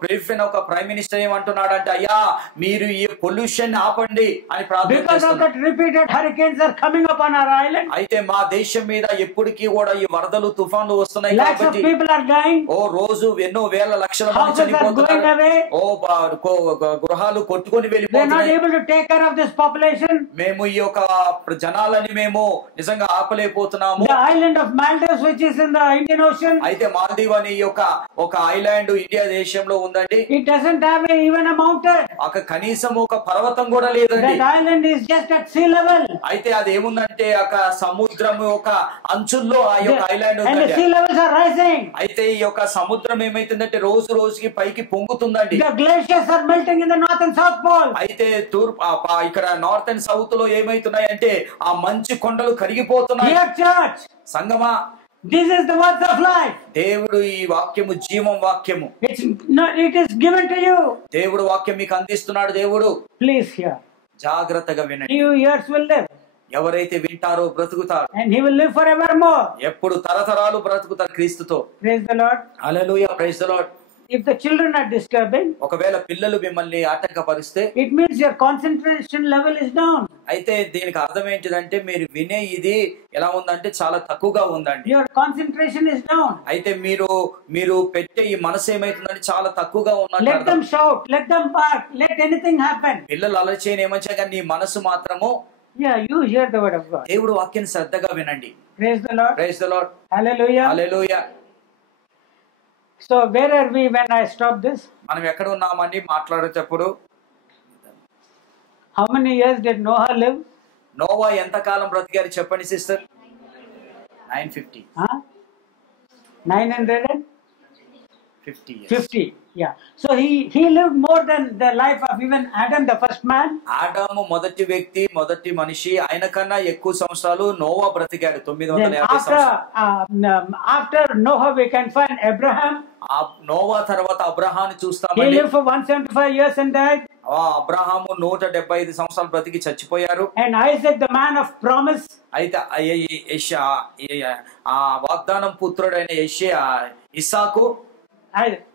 ప్రైమ్ మినిస్టర్ ఏమంటున్నాడంటే, అయ్యా మీరు ఈ పొల్యూషన్ ఆపండి అని ప్రార్థన Because of చేస్తున్నాడు. that repeated hurricanes are coming upon our island. అయితే మా దేశం మీద ఎప్పటికీ కూడా ఈ వరదలు తుఫాన్లు వస్తున్నాయి Lakhs of కాబట్టి people are dying. ఓ రోజు ఎన్నో వేల లక్షల మంది Houses are going చనిపోతున్నారు. away. గృహాలు కొట్టుకొని They are not వెళ్ళిపోతున్నాయి. able to take care of this population. మేము ఈ యొక్క జనాలని మేము నిజంగా ఆపలేకపోతున్నాము. The island of Maldives, which is in the Indian Ocean, అయితే మాల్దీవ్ అని ఒక ఐలాండ్ ఇండియా దేశంలో ఉందండి. it doesn't have even a mountain. అక్కడ కనీసం ఒక పర్వతం కూడా లేదండి. That island is just at sea level. అయితే అది ఏముందంటే అక్కడ సముద్రం ఒక అంచుల్లో ఆ యొక్క ఐలాండ్ And the ఉందండి. sea levels are rising. అయితే ఈ యొక్క సముద్రం ఏమైతుందంటే రోజు రోజుకి పైకి పొంగుతుందండి. The glaciers are melting in the north and south pole. అయితే ఇక్కడ నార్త్ అండ్ సౌత్ లో ఏమైతున్నాయి అంటే ఆ మంచు కొండలు కరిగిపోతున్నాయి. Dear church, సంగమా, This is the words of life. దేవుడు ఈ వాక్యము జీవం వాక్యము. It is given to you. దేవుడు వాక్యం మీకు అందిస్తున్నాడు. దేవుడు Please hear. జాగ్రత్తగా వినండి. Few years will live. ఎవరైతే వింటారో బ్రతుకుతారు. And he will live forevermore. ఎప్పుడు తరతరాలు బ్రతుకుతారు క్రీస్తుతో. Praise the Lord. Hallelujah, praise the lord. If the children are disturbing, ఒకవేళ పిల్లలు మిమ్మల్ని ఆటంకపరిస్తే, it means your concentration level is down. అయితే దీనికి అర్థం ఏంటిదంటే మీరు వినే ఇది ఎలా ఉందంటే చాలా తక్కువగా ఉందండి. Your concentration is down. అయితే మీరు పెట్టే ఈ మనసు ఏమైతుందంటే చాలా తక్కువగా ఉన్నట్టు. Let them shout, let them bark, let anything happen. పిల్లలు అలరి చేయని ఏమొచ్చా కానీ నీ మనసు మాత్రము. Yeah, you hear the word of God. దేవుడు వాక్యాన్ని శ్రద్ధగా వినండి. Praise the Lord. Praise the lord. Hallelujah. Hallelujah. So where are we when I stop this? మనం ఎక్కడ ఉన్నామండి మాట్లాడేటప్పుడు? How many years did Noah live? Noah ఎంత కాలం బ్రతికారు చెప్పండి sister? 950. Huh? 950 years. 50. Yeah. So he lived more than the life of even Adam, the first man. ఆదాము మొదటి వ్యక్తి, మొదటి మనిషి. ఆయన కన్నా ఎక్కువ సంవత్సరాలు నోవా బ్రతికాడు. 950 Then సంవత్సరాలు. after Noah we can find Abraham. ఆ నోవా తర్వాత అబ్రహాముని He చూస్తామండి. lived for 175 years and died. Abraham 175 సంవత్సరాలు బ్రతికి చచ్చిపోయారు. And Isaac, the man of promise. అయితే ఆ వాగ్దానం పుత్రుడైన ఇస్సాకు,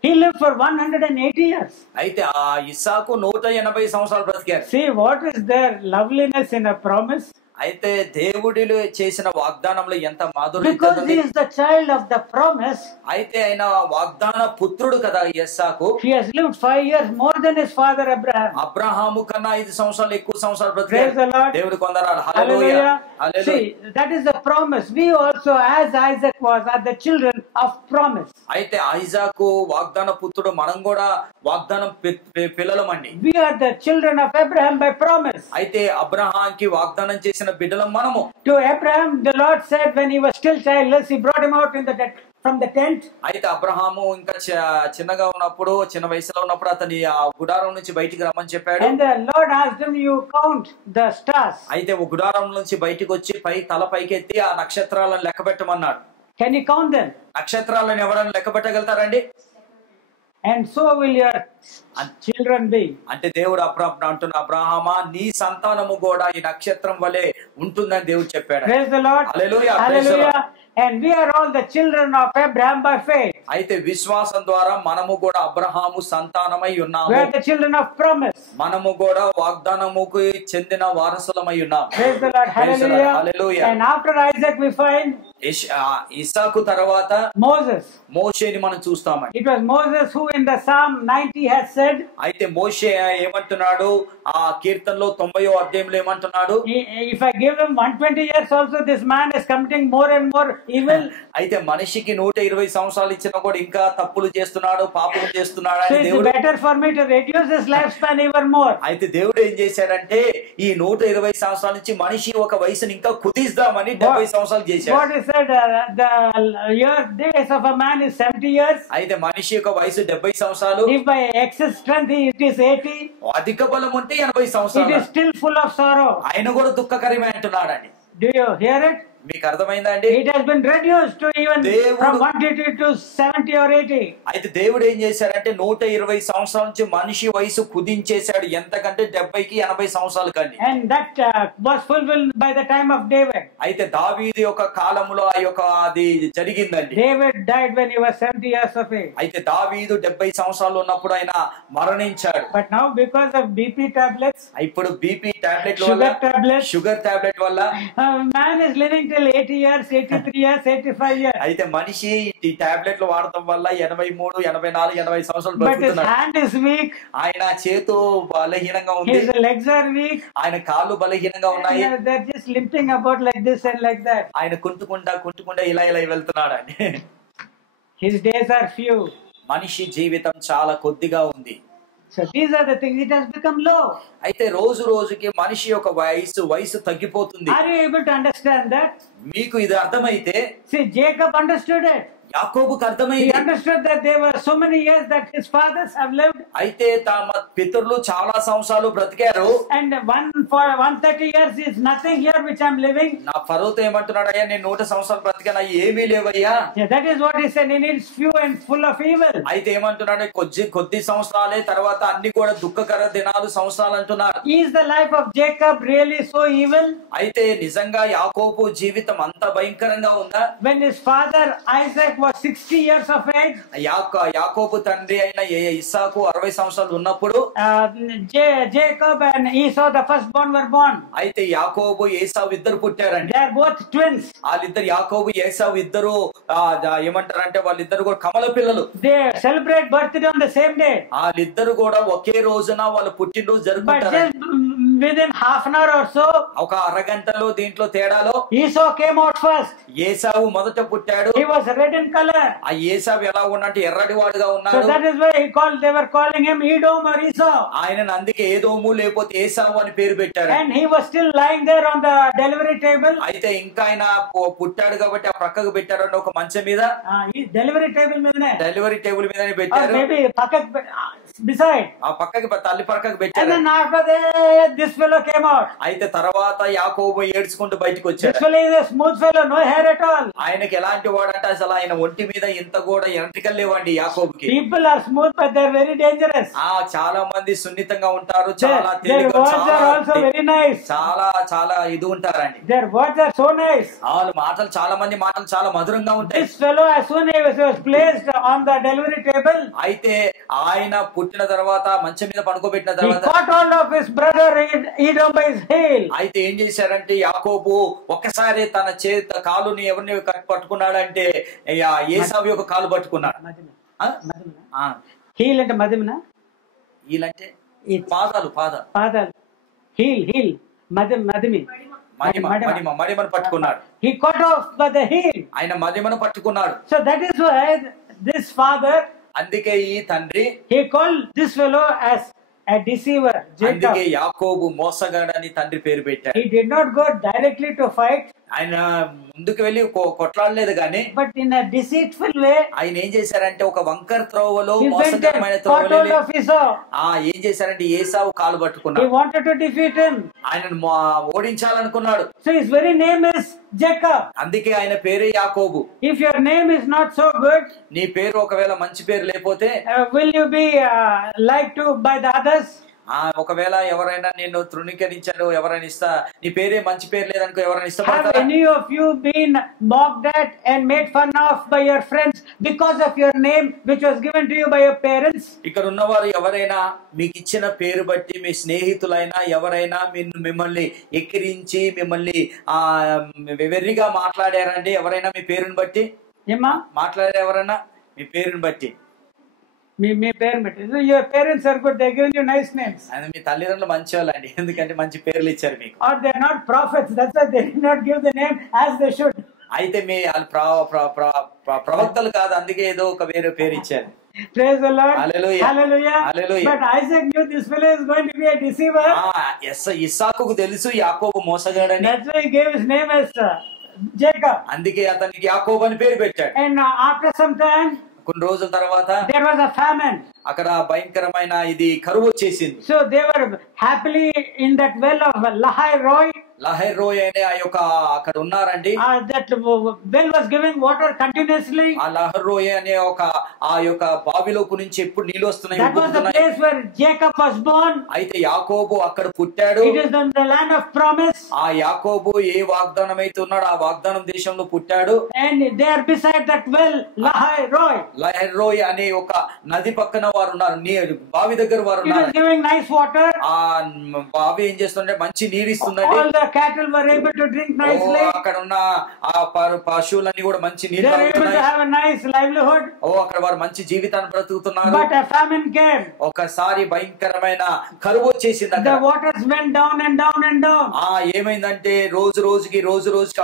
he lived for 180 years. అయితే ఆ ఇస్సాకు 180 సంవత్సరాలు బ్రతికారు. See, what is their loveliness in a promise? అయితే దేవుడిలో చేసిన వాగ్దానంలో ఎంత మాధుర్యం. Because he is the child of the promise. అయితే ఆయన వాగ్దాన పుత్రుడు కదా ఇస్సాకు. He has lived 5 years more than his father Abraham. Abraham కన్నా 5 సంవత్సరాలు ఎక్కువ సంవత్సరాలు Praise the Lord. బ్రతికారు. దేవుడి కొందరాలు. Hallelujah. Hallelujah. See, that is the promise. We also, as Isaac was, are the children of promise. అయితే ఐజాకు వాగ్దాన పుత్రుడు, మనం కూడా వాగ్దానం పిల్లలమండి. We are the children of Abraham by promise. అయితే అబ్రహాంకి వాగ్దానం చేసిన బిడ్డలం మనము. To Abraham, the Lord said when he was still childless, he brought him out from the tent. అయితే అబ్రహాము ఇంకా చిన్నగా ఉన్నప్పుడు, చిన్న వయసులో ఉన్నప్పుడు అతని ఆ గుడారం నుంచి బయటికి రమ్మని చెప్పాడు. And the Lord asked him, you count the stars. అయితే ఒక గుడారం నుంచి బయటికి వచ్చి తల పైకెత్తి ఆ నక్షత్రాలను లెక్క పెట్టమన్నాడు. Can you count them? నక్షత్రాలను ఎవరైనా లెక్క పెట్టగలుగుతారండి? And so will your children be. అంటే దేవుడు అంటున్న అబ్రహామా, నీ సంతానము కూడా ఈ నక్షత్రం వలె ఉంటుందని దేవుడు చెప్పాడు. Praise the Lord. Hallelujah. Hallelujah. And we are all the children of Abraham by faith. అయితే విశ్వాసం ద్వారా మనము కూడా అబ్రహాము సంతానమై ఉన్నాము. We are the children of promise. మనము కూడా వాగ్దానముకు చెందిన వారసులమై ఉన్నాము. Praise the Lord. Hallelujah. Hallelujah. And after Isaac we find ఇస్సాకు తర్వాత Moses. మోషేని మనం చూస్తామండి. It was Moses who in the Psalm 90 has said. అయితే మోషే ఏమంటున్నాడు? ఆ కీర్తనలో 90వ అధ్యాయంలో ఏమంటున్నాడు? If I give him 120 years also, this man is committing more and more evil. అయితే మనిషికి 120 సంవత్సరాలు ఇచ్చినా కూడా ఇంకా తప్పులు చేస్తున్నాడు, పాపం చేస్తున్నాడు So అని it's దేవుడు. better for me to reduce his lifespan even more. అయితే దేవుడు ఏం చేశాడంటే ఈ 120 సంవత్సరాల నుంచి మనిషి ఒక వయసుని ఇంకా కుదిస్తామని 70 సంవత్సరాలు చేశాడు. What is said, the days of a man is 70 years. అయితే మనిషి యొక్క వయసు 70 సంవత్సరాలు. If by excess strength it is 80, అధిక బలం ఉంటే 80 it సంవత్సరాలు. is still full of sorrow. ఆయన కూడా దుఃఖకరమే అంటున్నాడండి. Do you hear it? మీకు అర్థమైందా అండి? It has been reduced to even from 180 to 70 or 80. అయితే దేవుడు ఏం చేశాడంటే 120 సంవత్సరాల నుంచి మనిషి వయసు కుదించేశాడు. ఎంతకంటే 70కి 80 సంవత్సరాలు కండి. And that was fulfilled by the time of David. అయితే దావీదు యొక్క కాలంలో ఆ యొక్క అది జరిగిందండి. David died when he was 70 years of age. అయితే దావీదు 70 సంవత్సరాలు ఉన్నప్పుడు ఆయన మరణించాడు. But now because of BP tablets, ఇప్పుడు BP tablet sugar tablets, sugar tablet వల్ల man is living till 80 years, 83 years, 85 years. అయితే మనిషి ఈ టాబ్లెట్లు వాడటం వల్ల 83, 84, 80 సంవత్సరాలు But his బతుకుతున్నాడు. hand is weak. ఆయన చేతు బలహీనంగా ఉంది. His legs are weak. ఆయన కాళ్ళు బలహీనంగా ఉన్నాయి. They're just limping about like this and like that. ఆయన కుంటుకుంటా ఇలా వెళ్తున్నాడు అండి. His days are few. మనిషి జీవితం చాలా కొద్దిగా ఉంది. So these are the things. It has become low. అయితే రోజు రోజుకి మనిషి యొక్క వయసు తగ్గిపోతుంది. Are you able to understand that? మీకు ఇది అర్థమైతే, See, Jacob understood it. యాకోబుకు He అర్థమైంది. understood that there were so many years that his fathers have lived, అయితే తమ పితరులు చాలా సంవత్సరాలు బ్రతికారు. and for 130 years is nothing here which I'm living. నా ఫరోతో ఏమంటున్నాడు, అయ్యా నేను 100 సంవత్సరాలు బ్రతికాను, ఏమీ లేవయ్యా. Yeah, that is what he said. He needs few and full of evil. అయితే ఏమంటున్నాడు, కొద్ది సంవత్సరాలే, తర్వాత అన్ని కూడా దుఃఖకర దినాలు సంవత్సరాలు అంటున్నాడు. Is the life of Jacob really so evil? అయితే నిజంగా యాకోబు జీవితం అంత భయంకరంగా ఉందా? When his father Isaac was 60 years of age, యాకోబు తండ్రి అయిన ఇస్సాకు 60 సంవత్సరాలు ఉన్నప్పుడు Jacob and Esau the firstborn were born. అయితే యాకోబు ఏసావు ఇద్దరు పుట్టారండి. They are both twins. వాళ్ళిద్దరు యాకోబు ఏసావు ఇద్దరు ఏమంటారంటే వాళ్ళిద్దరు కూడా కమల పిల్లలు. They celebrate birthday on the same day. వాళ్ళిద్దరు కూడా ఒకే రోజున వాళ్ళ పుట్టినరోజు But జరుపుకుంటారు. just within half an hour or so, ఒక అరగంటలో దీంట్లో తేడాలో Esau came out first. Esau మొదట పుట్టాడు. He was red in color. ఆ ఏసావు ఎలా ఉన్నట్టు ఎర్రటివాడుగా So ఉన్నాడు. that is why they were calling him Edom or Esau. ఆయన అందుకే ఏదోము లేకపోతే ఏసావు అని పేరు పెట్టారు. And he was still lying there on the delivery table. అయితే ఇంకా ఆయన పుట్టాడు కాబట్టి ఆ పక్కకు పెట్టారు ఒక మంచం మీద. Delivery table మీదనే. డెలివరీ టేబుల్ మీద Or పెట్టారు. maybe beside. ఆ పక్కకి తల్లి పక్కకు And పెట్టారు. then after that, this fellow came out. అయితే తర్వాత యాకోబు ఏడ్చుకుంటూ బయటకు This వచ్చాడు. fellow is a smooth fellow, no hair at all. ఆయనకి ఎలాంటి వాడంటే అసలు ఆయన ఒంటి మీద ఇంత కూడా ఎంట్రికలు లేవండి యాకోబుకి. People are smooth, but they are very dangerous. చాలా మంది సున్నితంగా ఉంటారు, Their చాలా words తేలిక, are also very nice. చాలా ఇది ఉంటారండి. Their words are so nice. వాళ్ళ మాటలు చాలా మంది మాటలు చాలా మధురంగా ఉంటాయి. This fellow, as soon as he was placed on the delivery table, అయితే ఆయన పుట్టిన తర్వాత మంచం మీద పడుకోబెట్టిన he తర్వాత caught hold of his brother Edom by his heel. అయితే ఏం చేశారంటే యాకోబు ఒక్కసారి తన కాలుని ఎవరిని పట్టుకున్నాడంటే ఏసావు యొక్క కాలు పట్టుకున్నాడు. Heel అంటే మదిమనా? వీళ్ళంటే ఈ పాదాలు పాదాలు. heel మదిమి. మడిమను పట్టుకున్నాడు. He caught off by the heel. ఆయన మడిమను పట్టుకున్నాడు. So that is why this father, అందుకే ఈ తండ్రి he called this fellow as a deceiver, Jacob. అందుకే యాకోబు మోసగాడని తండ్రి పేరు పెట్టాడు. He did not go directly to fight, ఆయన ముందుకు వెళ్ళి కొట్లాడలేదు గాని, but in a deceitful way, ఆయన ఏం చేశారంటే ఒక వంకర త్రోవలో, he went మోసకరమైన and caught hold త్రోవలో of Esau. ఏం చేశారంటే ఏసావు కాలు He పట్టుకున్నాడు. wanted to defeat him. ఆయనను ఓడించాలనుకున్నాడు. So his very name is Jacob. అందుకే ఆయన పేరే యాకోబు. If your name is not so good, నీ పేరు ఒకవేళ మంచి పేరు లేకపోతే will you be liked to by the others? ఒకవేళ ఎవరైనా నిన్ను తృణీకరించారు, ఎవరైనా నీ పేరే మంచి పేరు లేదనుకో, ఎవరైనా Have ఇష్టపడతారా? any of you been mocked at and made fun of by your friends because of your name which was given to you by your parents? ఇక్కడ ఉన్నవారు ఎవరైనా మీకు ఇచ్చిన పేరు బట్టి మీ స్నేహితులైనా ఎవరైనా మిమ్మల్ని ఎక్కిరించి మిమ్మల్ని వెర్రిగా మాట్లాడారండి ఎవరైనా మీ పేరుని బట్టి? ఏమా మాట్లాడారు ఎవరైనా మీ పేరుని బట్టి? మీ పేరు బట్టి. Your parents are good, they given you nice names. ఆయన మీ తల్లిదండ్రులు మంచి వాళ్ళండి, ఎందుకంటే మంచి పేర్లు ఇచ్చారు మీకు. Or they are not prophets, that's why they did not give the name as they should. అయితే మీ ప్రవక్తలు కాదు, అందుకే ఏదో ఒక వేరే పేరు ఇచ్చారు. Praise the Lord. Hallelujah. Hallelujah. Hallelujah. But Isaac knew this fellow is going to be a deceiver. ఇస్సాకుకు తెలుసు యాకోబు మోసగాడని. That's why he gave his name as Jacob. అందుకే అతనికి యాకోబు అని పేరు పెట్టాడు. And after some time, కొన్ని రోజుల తర్వాత there was a famine. అక్కడ భయంకరమైన ఇది కరువు వచ్చేసింది. So they were happily in that well of Lahai Roy. Lahar రోయ్ అనే ఆ యొక్క అక్కడ ఉన్నారండి. That well was giving water continuously. ఆ లహర్ రోయ్ అనే ఆ యొక్క బావిలోపు నుంచి ఎప్పుడు నీళ్లు వస్తున్నాయి. That was the place where Jacob was born. అయితే యాకోబు అక్కడ పుట్టాడు. It is in the land of promise. ఆ యాకోబు ఏ వాగ్దానం అయితే ఉన్నాడో ఆ వాగ్దానం దేశంలో పుట్టాడు. And there beside that well, Lahai Roy. Lahar రోయ్ అనే ఒక నది పక్కన వారు ఉన్నారు, బావి దగ్గర వారు It was ఉన్నారు. giving nice water. ఆ బావి ఏం చేస్తుంటే మంచి నీరు ఇస్తుందండి. All the cattle were able to drink nicely. అక్కడ ఉన్న ఆ పశువులన్నీ కూడా మంచి నీరు They were able to తాగుతున్నాయి. have a nice livelihood. అక్కడ వారు మంచి జీవితాన్ని బ్రతుకుతున్నారు. But a famine came. ఒకసారి భయంకరమైన కరువు వచ్చేసింది. The waters went down and down and down. ఏమైందంటే రోజు రోజుకి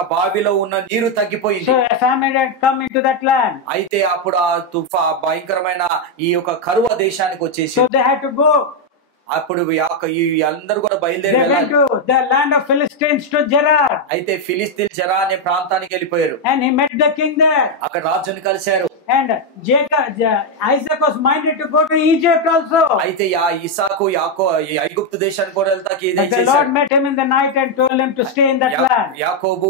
ఆ బావిలో ఉన్న నీరు తగ్గిపోయింది. So a famine had come into that land. అయితే అప్పుడు ఆ భయంకరమైన ఈ యొక్క కరువు దేశానికి వచ్చేసి So they had to go అప్పుడు ఈ అందరూ కూడా They బయలుదేరి went వెళ్ళాలి. to the land of Philistines to Gerar, అయితే ఫిలిస్తీన్ జరా అనే ప్రాంతానికి వెళ్ళిపోయారు. and he met the king there. అక్కడ రాజుని కలిశారు. And Isaac was minded to go to Egypt also. అయితే ఇసాకు ఐగుప్తు దేశానికి కూడా వెళ్తాకి ఇదే But the Lord చేశాడు. met him in the night and told him to stay in that land. యాకోబు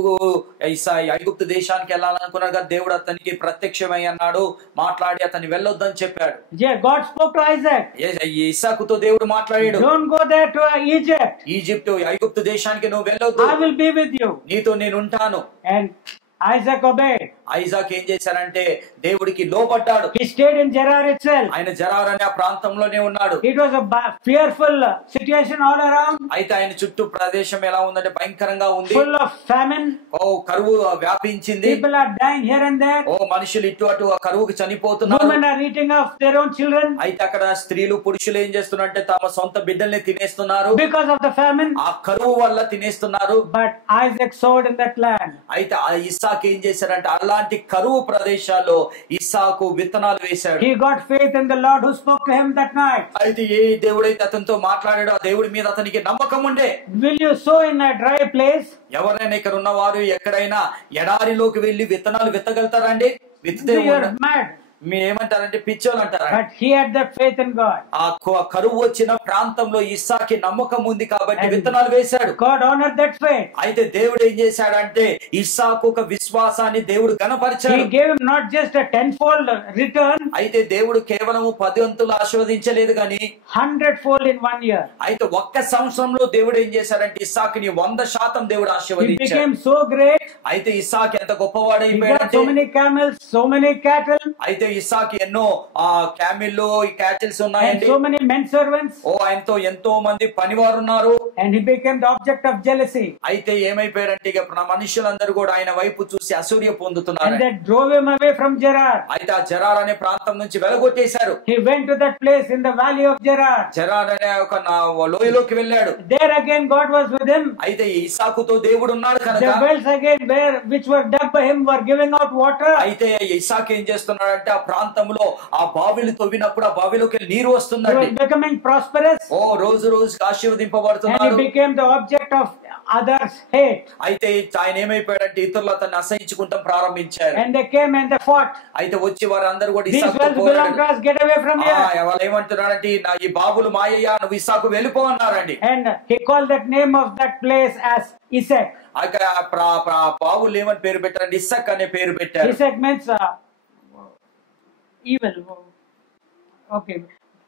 ఐగుప్తు దేశానికి వెళ్ళాలనుకున్నాడు కదా, దేవుడు అతనికి ప్రత్యక్షమై అన్నాడు, మాట్లాడి అతన్ని వెళ్ళొద్దని చెప్పాడు. God spoke to Isaac. ఇసాకుతో దేవుడు మాట్లాడాడు, Don't go there to Egypt. Egypt ఐగుప్తు దేశానికి నువ్వు వెళ్ళొద్దు, I will be with you. నీతో నేను ఉంటాను. And Isaac obeyed. ఐజాక్ ఏం చేశారంటే దేవుడికి లోబడ్డాడు. He stayed in Gerar itself. ఆయన జరార్ అనే ఆ ప్రాంతంలోనే ఉన్నాడు. It was a fearful situation all around. అయితే ఆయన చుట్టూ ప్రదేశం ఎలా ఉందంటే భయంకరంగా ఉంది. Full of famine. కరువు వ్యాపించింది. People are dying here and there. మనుషులు ఇటు అటు ఆ కరువుకి చనిపోతున్నారు. Women are eating of their own children. అయితే అక్కడ స్త్రీలు పురుషులు ఏం చేస్తున్నారంటే తమ సొంత బిడ్డల్ని తినేస్తున్నారు. Because of the famine. ఆ కరువు వల్ల తినేస్తున్నారు. But Isaac sowed in that land. అయితే ఇస్సాకు ఏం చేశారంటే అలాంటి కరువు ప్రదేశాల్లో ఇస్సాకు విత్తనాలు వేశాడు. He got faith in the Lord who spoke to him that night. అయితే ఏ దేవుడైతే అతనితో మాట్లాడాడో ఆ దేవుడి మీద అతనికి నమ్మకం ఉండే. Will you sow in a dry place? ఎవరైనా ఇక్కడ ఉన్నవారు ఎక్కడైనా ఎడారిలోకి వెళ్లి విత్తనాలు విత్తగలుగుతారండి? విత్తితే You are mad. మీరు ఏమంటారంటే పిచ్చోలు అంటారా? But he had that faith in God. ఆ కరువు వచ్చిన ప్రాంతంలో ఇస్సాకి నమ్మకం ఉంది కాబట్టి విత్తనాలు వేశాడు. God honored that faith. అయితే దేవుడు ఏం చేశాడంటే ఇస్సాకు ఒక విశ్వాసాన్ని దేవుడు గణపరిచాడు. He gave him not just a tenfold return. అయితే దేవుడు కేవలం 10 వంతులు ఆశీర్వదించలేదు గాని 100-fold in 1 year. అయితే ఒక్క సంవత్సరంలో దేవుడు ఏం చేశాడంటే ఇస్సాకుని 100% దేవుడు He ఆశీర్వదించాడు. became so great. అయితే ఇస్సాకు ఎంత He got గొప్పవాడైపోయాడంటే so many camels, so many cattle, అయితే ఇస్సాకు ఎన్నో క్యామిల్లు క్యాటిల్స్ and ఉన్నాయండి. so many men servants. ఆయనతో ఎంతో మంది పనివారు ఉన్నారు. And he became the object of jealousy. అయితే ఏమైపోయారంటే ఇక మనుషులందరూ కూడా ఆయన వైపు చూసి అసూయ పొందుతున్నారు. And they drove him away from Gerar. అయితే ఆ జరార్ అనే ప్రాంతం నుంచి వెలగొట్టేశారు. He went to that place in the valley of Gerar. Zarar అనే ఒక లోయలోకి వెళ్ళాడు. There again God was with him. అయితే ఇస్సాకుతో దేవుడు ఉన్నాడు కనుక The wells again which were dug by him were giving out water. అయితే ఇస్సాకు ఏం చేస్తున్నాడంటే ఆ ప్రాంతంలో ఆ బావిలు తవ్వినప్పుడు ఆ బావిలోకి నీరు He వస్తుందండి. was becoming prosperous. రోజు రోజుకి And ఆశీర్వదింపబడుతున్నాడు. he became the object of others' hate. అయితే ఆయన ఏమైపోయాడంటే ఇతరులు అతన్ని అసహించుకుంటాం ప్రారంభించారు. And they came and they fought. అయితే వచ్చి వారందరూ కూడా These ఇస్సాకుతో wells belong to us, get away from here. వాళ్ళు ఏమంటున్నారంటే ఈ బాబులు మాయయ్యా నువ్వు ఇస్సాకు వెళ్ళిపో అన్నారండి. And he called that name of that place as Isaac. అక్కడ బాబులు ఏమని పేరు పెట్టారంటే ఇస్సాక్ అనే పేరు పెట్టారు. Isaac means evil. Okay.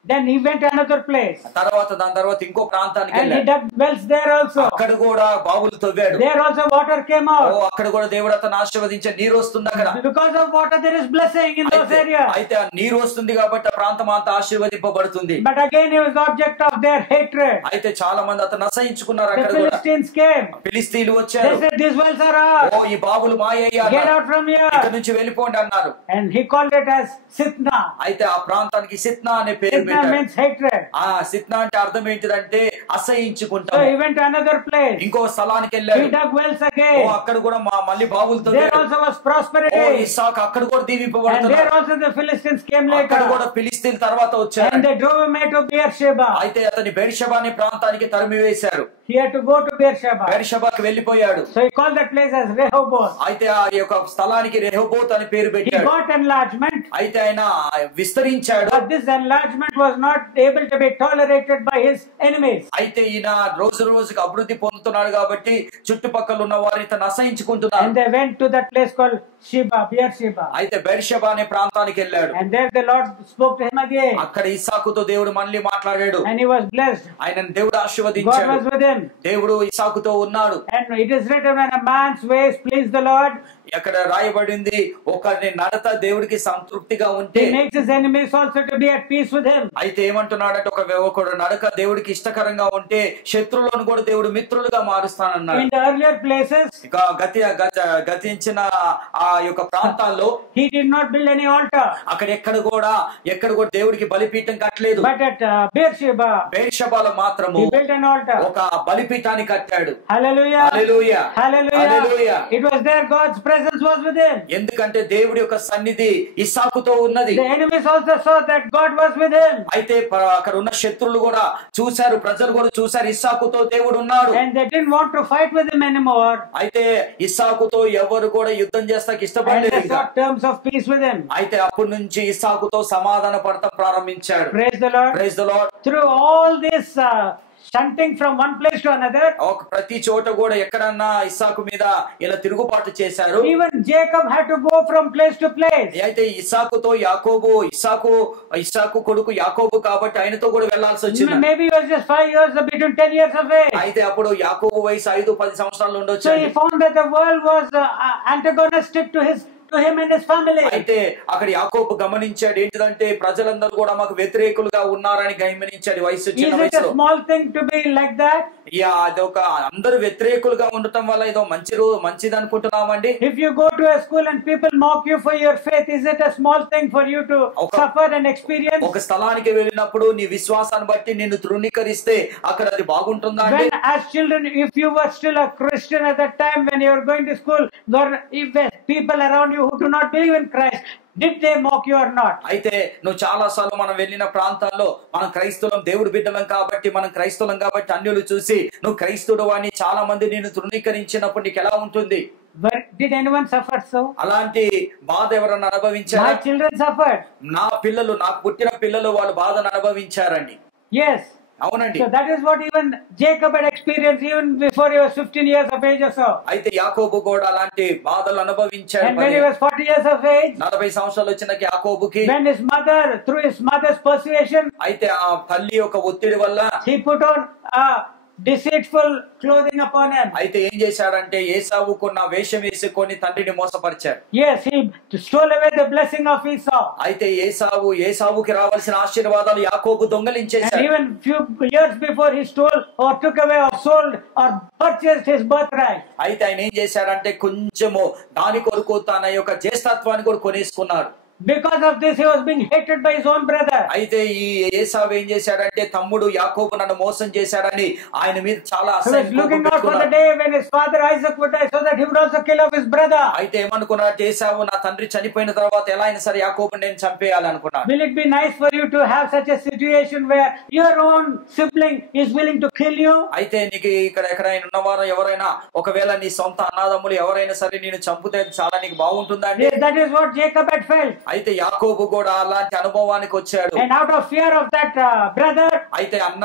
Then he went to another place. దాని తర్వాత ఇంకో ప్రాంతానికి And he వెళ్ళాడు. dug wells there also. అక్కడ కూడా బావులు తవ్వాడు. There also water came out. అక్కడ కూడా దేవుడు అతను ఆశీర్వదించే నీరు వస్తుంది అక్కడ. Because of water there is blessing in those areas. అయితే ఆ నీరు వస్తుంది కాబట్టి ఆ ప్రాంతం అంతా ఆశీర్వదింపబడుతుంది. But again he was the object of their hatred. అయితే చాలా మంది అతను అసహించుకున్నారు. The అక్కడ కూడా Philistines came. ఫిలిస్తీన్లు They వచ్చారు. said these wells are ours. ఈ బావులు మాయయ్యా Get out from ఇక్కడ here. నుంచి వెళ్ళిపోండి అన్నారు. And he called it as Sitna. అయితే ఆ ప్రాంతానికి సిత్నా అనే పేరు Sitna పెట్టారు. means hatred. సిత్నా అంటే అర్థం ఏంటిదంటే So అసహించుకుంటాం. he went to another place. ఇంకో స్థలానికి He వెళ్ళాడు. dug wells again. అక్కడ కూడా మళ్ళీ బావులు There తవ్వాడు. also was prosperity. ఇస్సాకు అక్కడ కూడా And దీవింపబడుతున్నాడు. there also the Philistines came అక్కడ కూడా later. ఫిలిస్తీన్ తర్వాత వచ్చారు. And they drove him to Beersheba. అయితే అతని బెర్షెబా అనే ప్రాంతానికి తరిమి వేశారు. He had to go to Beersheba. బెర్షెబాకి వెళ్ళిపోయాడు. So he called that place as Rehoboth. అయితే ఆ యొక్క స్థలానికి రెహోబోత్ అని పేరు He పెట్టాడు. got enlargement. అయితే ఆయన విస్తరించాడు. But this enlargement was not able to be tolerated by his enemies. అయితే ఈయన రోజు రోజుకి అభివృద్ధి పొందుతున్నాడు కాబట్టి చుట్టుపక్కల ఉన్న వారు ఇతను అసహించుకుంటున్నారు. And they went to that place called Sheba, Beersheba. అయితే బెర్షెబా అనే ప్రాంతానికి వెళ్ళాడు. And there the Lord spoke to him again. అక్కడ ఇస్సాకుతో దేవుడు మళ్ళీ మాట్లాడాడు. And he was blessed. ఆయన దేవుడు God ఆశీర్వదించాడు. was with him. దేవుడు ఇస్సాకుతో ఉన్నాడు. And it is written, when a man's ways please the Lord, అక్కడ రాయబడింది ఒకరిని నడత దేవుడికి సంతృప్తిగా ఉంటే he makes his enemies also to be at peace with him. అయితే ఏమంటున్నాడంటే ఒకడు నడక దేవుడికి ఇష్టకరంగా ఉంటే శత్రువులను కూడా దేవుడు మిత్రులుగా మారుస్తానన్నాడు. In the earlier places, ఇక గతించిన ఆ యొక్క ప్రాంతాల్లో he did not build any altar. అక్కడ ఎక్కడ కూడా దేవుడికి బలిపీఠం కట్టలేదు. But at Beersheba, బెర్షెబాలో మాత్రము he built an altar. ఒక బలిపీఠాన్ని కట్టాడు. Hallelujah. Hallelujah. Hallelujah. Hallelujah. It was there God's presence. presence was with him. ఎందుకంటే దేవుడి యొక్క సన్నిధి ఇస్సాకుతో ఉన్నది. The enemies also saw that God was with him. అయితే అక్కడ ఉన్న శత్రువులు కూడా చూశారు, ప్రజలు కూడా చూశారు ఇస్సాకుతో దేవుడు ఉన్నాడు. And they didn't want to fight with him anymore. అయితే ఇస్సాకుతో ఎవరు కూడా యుద్ధం చేస్తాకి And ఇష్టపడలేదు. they sought terms of peace with him. అయితే అప్పటి నుంచి ఇస్సాకుతో సమాధాన పడటం ప్రారంభించాడు. Praise the Lord. Praise the lord. Through all this shunting from one place to another, ప్రతి చోట కూడా ఎక్కడన్నా ఇస్సాకు మీద ఇలా తిరుగుబాటు చేశారు. even Jacob had to go from place to place. అయితే ఇస్సాకుతో యాకోబు, ఇస్సాకు కొడుకు యాకోబు కాబట్టి ఆయనతో కూడా వెళ్లాల్సి వచ్చింది. Maybe he was just 5 years or between 10 years of age. అయితే అప్పుడు యాకోబు వయసు 5-10 సంవత్సరాలు ఉండొచ్చు. So he found that the world was antagonistic to him and his family. అయితే అక్కడ యాకోబు గమనించాడు ఏంటిదంటే ప్రజలందరూ కూడా మాకు వ్యతిరేకులుగా ఉన్నారని గమనించాడు వయసు చిన్న Is it a వయసులో. small thing to be like that? అదొక అందరూ వ్యతిరేకులుగా ఉండటం వల్ల ఇదో మంచిది అనుకుంటున్నామండి. If you go to a school and people mock you for your faith, is it a small thing for you to suffer and experience? ఒక స్థలానికి వెళ్ళినప్పుడు నీ విశ్వాసాన్ని బట్టి నిన్ను తృణీకరిస్తే అక్కడ అది బాగుంటుందా అండి? When as children, if you were still a Christian at that time when you were going to school, if people around you who do not believe in Christ, did they mock you or not? అయితే నువ్వు చాలా సార్లు మనం వెళ్ళిన ప్రాంతాల్లో మనం క్రైస్తవులం, దేవుడి బిడ్డలం కాబట్టి మనం క్రైస్తవులం కాబట్టి అన్యులు చూసి నువ్వు క్రైస్తవుడు అని చాలా మంది నిన్ను తృణీకరించినప్పుడు నీకు ఎలా ఉంటుంది? But did anyone suffer so? అలాంటి బాధ ఎవరన్నా అనుభవించారా? My children suffered. నాకు పుట్టిన పిల్లలు వాళ్ళు బాధను అనుభవించారండి. Yes. అవునండి. So that is what even Jacob had experienced even before he was 15 years of age or so. అయితే యాకోబు కూడా అలాంటి బాధలు అనుభవించాడు. And when he was 40 years of age, 40 సంవత్సరాలు వచ్చిన యాకోబుకి, when his mother, through his mother's persuasion, అయితే ఆ తల్లి యొక్క ఒత్తిడి వల్ల he put on deceitful clothing upon him. అయితే ఏం చేశాడంటే ఏసావుకున్న వేషం వేసుకొని తండ్రిని మోసపరిచాడు. Yes, he stole away the blessing of Esau. అయితే ఏసావుకి రావాల్సిన ఆశీర్వాదాలు యాకోబు దొంగలించేశాడు. And even few years before he stole or took away or sold or purchased his birthright. అయితే ఆయన ఏం చేశాడంటే కొంచెము దాని కొరకు తన యొక్క జ్యేష్ఠత్వాన్ని కూడా కొనేసుకున్నాడు. Because of this he was being hated by his own brother. అయితే ఈ ఏసావు ఏం చేశాడంటే తమ్ముడు యాకోబు నన్ను మోసం చేశాడని ఆయన మీద చాలా అసహ్యం looking out for the day when his father Isaac would die so that he would also kill off his brother. అయితే ఏమనుకున్నాడు ఏసావు, నా తండ్రి చనిపోయిన తర్వాత ఎలా అయినా సరే యాకోబుని నేను చంపేయాలనుకున్నాడు. Will it be nice for you to have such a situation where your own sibling is willing to kill you? అయితే నీకు ఇక్కడ ఎక్కడైనా ఉన్నవారు ఎవరైనా ఒకవేళ నీ సొంత అన్నదమ్ములు ఎవరైనా సరే నేను చంపితే చాలా నీకు బాగుంటుందా అండి? Yes, that is what Jacob had felt. అయితే యాకోబు కూడా అలాంటి అనుభవానికి వచ్చాడు. And out of fear of that brother, అయితే అన్న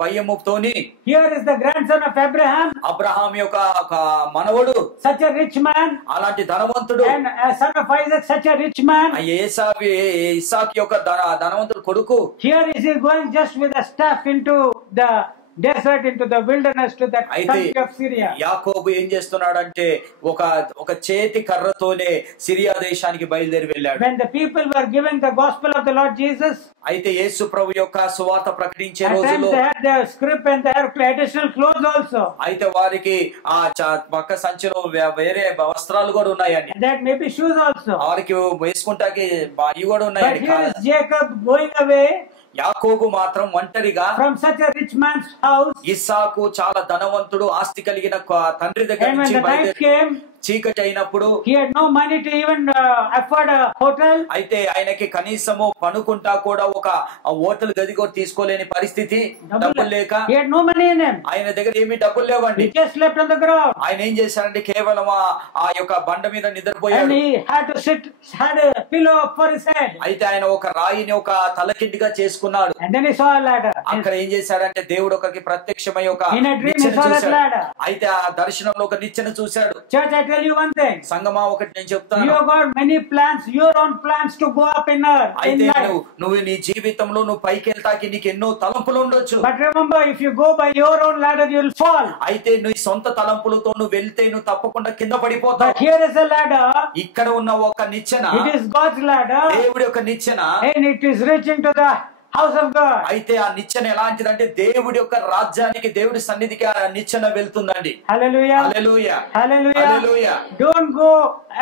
భయముతోని, here is the grandson of Abraham, Abraham యొక్క మనవడు, such a rich man, అలాంటి ధనవంతుడు, and a son of Isaac, such a rich man. ఇస్సాకు యొక్క ధనవంతుడు కొడుకు. Here is he going just with a staff into the desert, into the wilderness, to that country of Syria. యాకోబు ఏం చేస్తున్నాడంటే ఒక చేతి కర్రతోనే సిరియా దేశానికి బయలుదేరి వెళ్ళాడు. When the people were giving the gospel of the Lord Jesus, అయితే యేసు ప్రభు యొక్క సువార్త ప్రకటించే at times రోజులో they had their script and they had additional clothes also. అయితే వారికి ఆ పక్క సంచిలో వేరే వస్త్రాలు కూడా ఉన్నాయండి. That maybe shoes also. వారికి వేసుకుంటాకి ఇవి కూడా But ఉన్నాయండి. here is Jacob going away యాకోబు మాత్రం ఒంటరిగా from such a rich man's house. ఇస్సాకు చాలా ధనవంతుడు, ఆస్తి కలిగిన తండ్రి దగ్గర And when నుంచి the night came, చీకటి అయినప్పుడు he had no money to even afford a hotel. అయితే ఆయనకి కనీసము పనుకుంటా కూడా ఒక హోటల్ గది కూడా తీసుకోలేని పరిస్థితి, డబ్బులు లేక. He had no money in him. ఆయన దగ్గర ఏమీ డబ్బులు లేవండి. He just slept on the ground. ఆయన ఏం చేశారంటే కేవలం ఆ యొక్క బండ మీద నిద్రపోయాడు. And he had to had a pillow for his head. అయితే ఆయన ఒక రాయిని ఒక తలకిండిగా చేసుకున్నాడు. And then he saw a ladder. అక్కడ ఏం చేశాడంటే దేవుడు ఒకరికి ప్రత్యక్షమై ఒక In a dream he నిచ్చెన saw that చూశాడు. ladder. అయితే ఆ దర్శనంలో ఒక నిచ్చెన చూశాడు. Church, I tell you one thing. సంగమా ఒకటి నేను You చెప్తాను. have got many plans, your own plans to go up in earth. అయితే నువ్వు నీ జీవితంలో నువ్వు పైకి వెళ్తాకి నీకు ఎన్నో తలంపులు ఉండొచ్చు. But remember, if you go by your own ladder, you will fall. అయితే నీ సొంత తలంపులతో నువ్వు వెళ్తే నువ్వు తప్పకుండా కింద పడిపోతావు. But here is a ladder. ఇక్కడ ఉన్న ఒక నిచ్చెన It is God's ladder. దేవుడి యొక్క నిచ్చెన. And it is reaching to the house of God. అయితే ఆ నిచ్చెన ఎలాంటిదంటే దేవుడి యొక్క రాజ్యానికి, దేవుడి సన్నిధికి ఆ నిచ్చెన వెళ్తుందండి. Hallelujah. Hallelujah. Hallelujah. Hallelujah. Don't go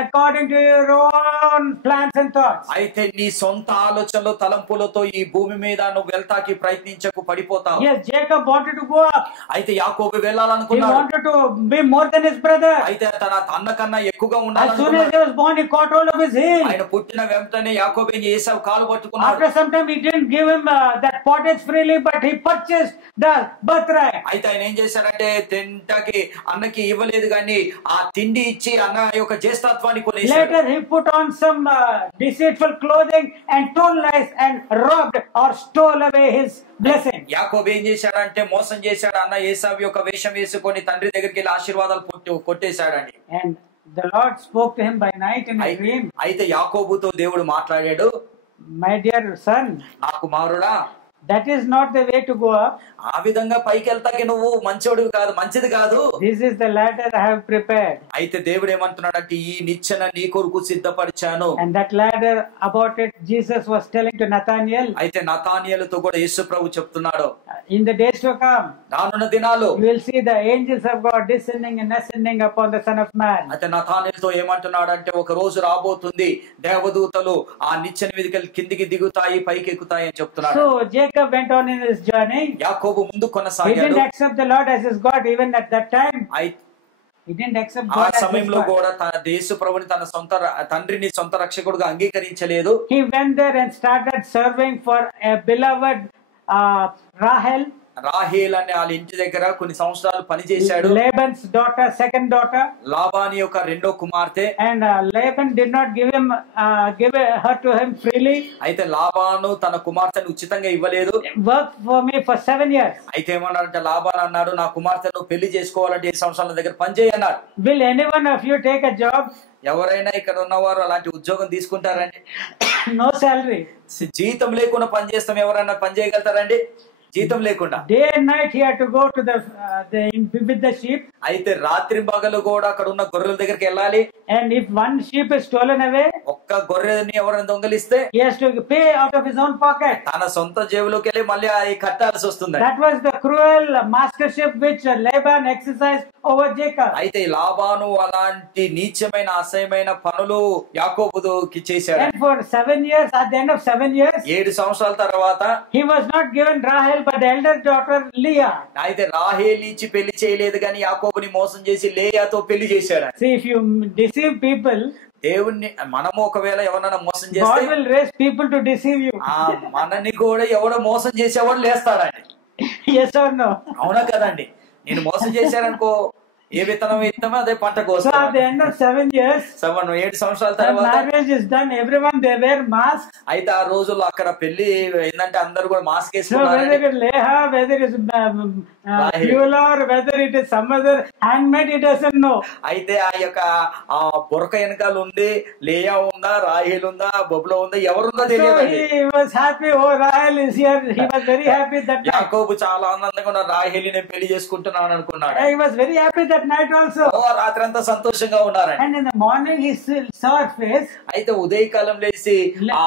according to your own plans and thoughts. అయితే నీ సొంత ఆలోచనలు తలంపులతో ఈ భూమి మీద నువ్వు వెళ్తాకి ప్రయత్నించకు, పడిపోతావు. Yes, Jacob wanted to go up. అయితే యాకోబు He వెళ్ళాలనుకున్నాడు. wanted to be more than his brother. అయితే తన అన్న కన్నా ఎక్కువగా As soon as ఉండాలనుకున్నాడు. he was born, he caught hold of his heel. ఆయన పుట్టిన వెంటనే యాకోబు ఏసావు కాలు పట్టుకున్నాడు. After some time, he didn't give him that pottage freely, but he purchased the birthright. అయితే ఆయన ఏం చేశాడంటే తింటకి అన్నకి ఇవ్వలేదు కానీ ఆ తిండి ఇచ్చి అన్న యొక్క జ్యేష్ఠత్వాన్ని కొనేశాడు. Later, he put on some deceitful clothing and told lies and robbed or stole away his blessing. యాకోబు ఏం చేశాడంటే మోసం చేశాడు. అన్న ఏసావు యొక్క వేషం వేసుకొని తండ్రి దగ్గరికి వెళ్ళి ఆశీర్వాదాలు కొట్టేశాడండి. And the Lord spoke to him by night in a dream. అయితే యాకోబుతో దేవుడు మాట్లాడాడు, My dear son, నా కుమారుడా, that is not the way to go up. ఆ విధంగా పైకి వెళ్తాకి నువ్వు మంచోడివి కాదు, మంచిది కాదు. This is the ladder I have prepared. అయితే దేవుడు ఏమంటున్నాడంటే ఈ నిచ్చెన నీ కొరకు సిద్ధపరిచాను. And that ladder, about it, Jesus was telling to Nathaniel. అయితే నతానియేలుతో కూడా యేసు ప్రభు చెప్తున్నాడు, In the days to come, రానున్న దినాలు you will see the angels of God descending and ascending upon the Son of Man. అయితే నతానియేలుతో ఏమంటున్నాడంటే ఒక రోజు రాబోతుంది, దేవదూతలు ఆ నిచ్చెన మీదకి వెళ్ళి కిందికి దిగుతాయి, పైకి ఎక్కుతాయి అని చెప్తున్నాడు. So Jacob went on in his journey. యాకోబు ముందు He కొనసాగాడు. didn't accept the Lord as his God even at that time. He didn't accept ఆ God as his సమయంలో God. కూడా తన యేసు ప్రభుని తన సొంత తండ్రిని సొంత రక్షకుడుగా అంగీకరించలేదు. He went there and started serving for a beloved Rahel, Rahel అనే వాళ్ళ ఇంటి దగ్గర కొన్ని సంవత్సరాలు పనిచేశాడు. Laban's daughter, second daughter. లాబాని యొక్క రెండో కుమార్తె. And Laban did not give her to him freely. అయితే లాబాను తన కుమార్తెను ఉచితంగా ఇవ్వలేదు. Work for me for 7 years. అయితే ఏమన్నాడంటే లాబాన్ అన్నాడు, నా కుమార్తెను పెళ్లి చేసుకోవాలంటే 7 సంవత్సరాల దగ్గర పని చేయి అన్నాడు. Will any one of you take a job? ఎవరైనా ఇక్కడ ఉన్నవారు అలాంటి ఉద్యోగం తీసుకుంటారండి? No salary. జీతం లేకుండా పని చేస్తాం, ఎవరైనా పని చేయగలుగుతారండి? జీతం లేకుండా. Day and night he had to go to with the sheep. అయితే రాత్రి పగలు కూడా అక్కడ ఉన్న గొర్రెల దగ్గరికి వెళ్ళాలి. And if one sheep is stolen away, ఒక్క గొర్రెని ఎవరైనా దొంగలిస్తే he has to pay out of his own pocket. తన సొంత జేబులోకి వెళ్ళి మళ్ళీ అవి కట్టాల్సి వస్తుంది. That was the cruel mastership which Laban exercised over Jacob. అయితే లాబాను అలాంటి నీచమైన అసహ్యమైన పనులు యాకోబుకి చేశాడు. And for 7 years, at the end of 7 years, 7 సంవత్సరాల తర్వాత he was not given Rahel but the elder daughter Leah. అయితే రాహేల్ ఇచ్చి పెళ్లి చేయలేదు కానీ యాకోబుని మోసం చేసి లేయాతో పెళ్లి చేశాడు. See, if you deceive people, దేవుణ్ణి మనము ఒకవేళ ఎవరైనా మోసం God చేస్తే will raise people to deceive you. మనని కూడా ఎవడో మోసం చేసేవాడు లేస్తాడండి. Yes or no? అవునా కదండి? నేను మోసం చేశాననుకో, ఏ విత్తనం వేస్తామో అదే పంట So కోసం. at the end of 7 years, 7 సంవత్సరాల when తర్వాత marriage is done, everyone they wear masks. అయితే ఆ రోజుల్లో అక్కడ పెళ్లి ఏంటంటే అందరు కూడా మాస్క్ So వేసుకున్నారు. whether it is Leah, whether it is Beulah, or whether it is some other handmaid, he doesn't know. అయితే ఆ యొక్క ఆ బురక వెనకాల ఉంది, లేయా ఉందా, రాహేల్ ఉందా, బొబులో ఉందా, ఎవరుందో So తెలియదు. he was happy. Oh, Rahel is here. He was very happy that night. యాకోబు చాలా ఆనందంగా ఉన్న రాహేల్ని నేను పెళ్లి చేసుకుంటున్నాను అనుకున్నాడు. He was very happy that night also. రాత్రి అంతా సంతోషంగా ఉన్నారండి. And in the morning he saw her face. అయితే ఉదయకాలం లేచి ఆ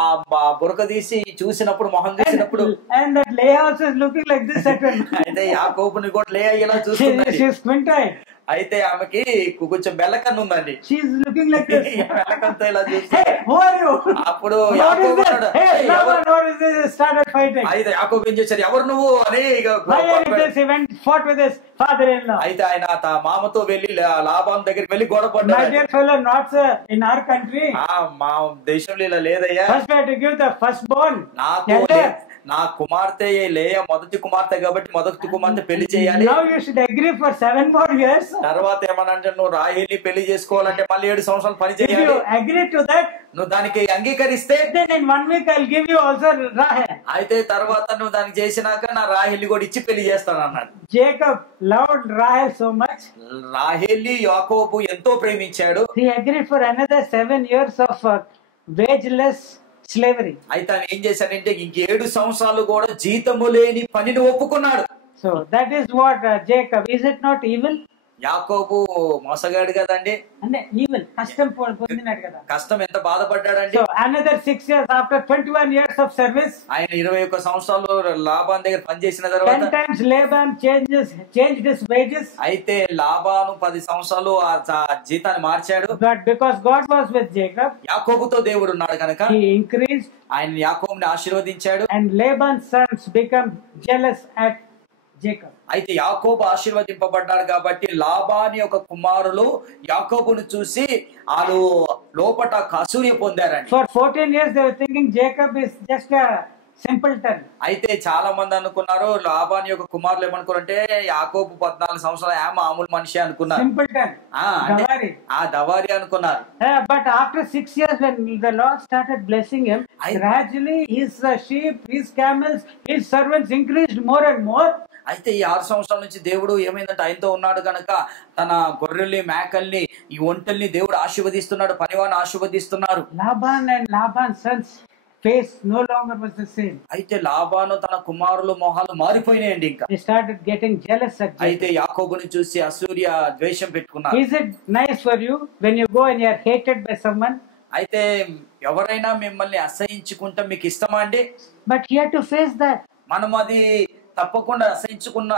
బురక తీసి చూసినప్పుడు మొహం తీసినప్పుడు And that Leah also is looking like this at him. అయితే యాకోబుని కూడా లేయా ఇలా చూస్తుంది. She's squint-eyed. అయితే ఆమెకి కొంచెం బెల్లకన్ను ఉందండి. She's looking like this. బెల్లకన్నుతో ఇలా చూస్తే Hey, who are you? అప్పుడు What is యాకోబు this? అన్నాడు, Hey, "Hey, Laban, what is this?" He started fighting. అయితే యాకోబు ఏం చేశారు, ఎవరు నువ్వు అని ఇక Why are you this? He went fought with his father-in-law. అయితే ఆయన మామతో వెళ్లి లాబాను దగ్గరికి వెళ్లి గొడవ My పడ్డాడు. dear fellow, not sir, in our country. మా దేశంలో ఇలా లేదయ్యా, First we have to give the firstborn. నాకు నా కుమార్తె లేయ మొదటి కుమార్తె కాబట్టి మొదటి కుమార్తె పెళ్లి చేయాలి. Now you should agree for 7 more years. తర్వాత ఏమనంటే నువ్వు రాహేల్ని పెళ్లి చేసుకోవాలంటే మళ్ళీ 7 సంవత్సరాలు పని If చేయాలి. you agree to that, నువ్వు దానికి అంగీకరిస్తే then in 1 week I'll give you also Rahel. అయితే తర్వాత నువ్వు దానికి చేసినాక నా రాహేల్ని కూడా ఇచ్చి పెళ్లి చేస్తాను అన్నాడు. Jacob loved Rahel so much. రాహేల్ని యాకోబు ఎంతో ప్రేమించాడు. He agreed for another 7 years of wageless slavery. అయితే ఆయన ఏం చేశాడంటే 7 సంవత్సరాలు కూడా జీతము లేని పనిని ఒప్పుకున్నాడు. So that is what Jacob. Is it not evil? యాకోబు మోసగాడు కదండి, అంటే ఈవెన్ కష్టం పొందినాడు కదా. కష్టం ఎంత బాధపడ్డాడండి. So another 6 years after 21 years of service, ఆయన 21 సంవత్సరాలు లాబాన్ దగ్గర పనిచేసిన తర్వాత 10 times Laban changed his wages. అయితే లాబాను 10 సంవత్సరాలు ఆ జీతాన్ని మార్చాడు. But because God was with Jacob, యాకోబుతో దేవుడు ఉన్నాడు కనుక he increased, ఆయన యాకోబుని ఆశీర్వదించాడు. and Laban's sons become jealous at Jacob. అయితే యాకోబు ఆశీర్వదింపబడ్డాడు కాబట్టి లాబాని యొక్క కుమారులు యాకోబును చూసి వాళ్ళు లోపట అసూయ పొందారండి. For 14 years they were thinking Jacob is just a simpleton. అయితే చాలా మంది అనుకున్నారు లాబాని యొక్క కుమారులు ఏమనుకున్నారంటే యాకోబు 14 సంవత్సరాలు మామూలు మనిషి అనుకున్నారు. Simpleton. Davari. దవారి అనుకున్నారు. But after 6 years when the Lord started blessing him, gradually his sheep, his camels, his servants increased more and more. అయితే ఈ 6 సంవత్సరాల నుంచి దేవుడు ఏమైందంటే ఆయనతో ఉన్నాడు కనుక తన గొర్రెల్ని మేకల్ని ఈ ఒంటల్ని దేవుడు ఆశీర్వదిస్తున్నాడు, పనివాడిని ఆశీర్వదిస్తున్నారు. Laban and Laban's sons face no longer was the same. అయితే లాబాను తన కుమారుల మొహాలు మారిపోయినాయండి. ఇంకా they started getting jealous at Jacob. అయితే యాకోబుని చూసి అసూయ ద్వేషం పెట్టుకున్నారు. Is it nice for you when you go and you are hated by someone? అయితే ఎవరైనా మిమ్మల్ని అసహించుకుంటే మీకు ఇష్టమా అండి? But he had to face that. మనం అది తప్పకుండా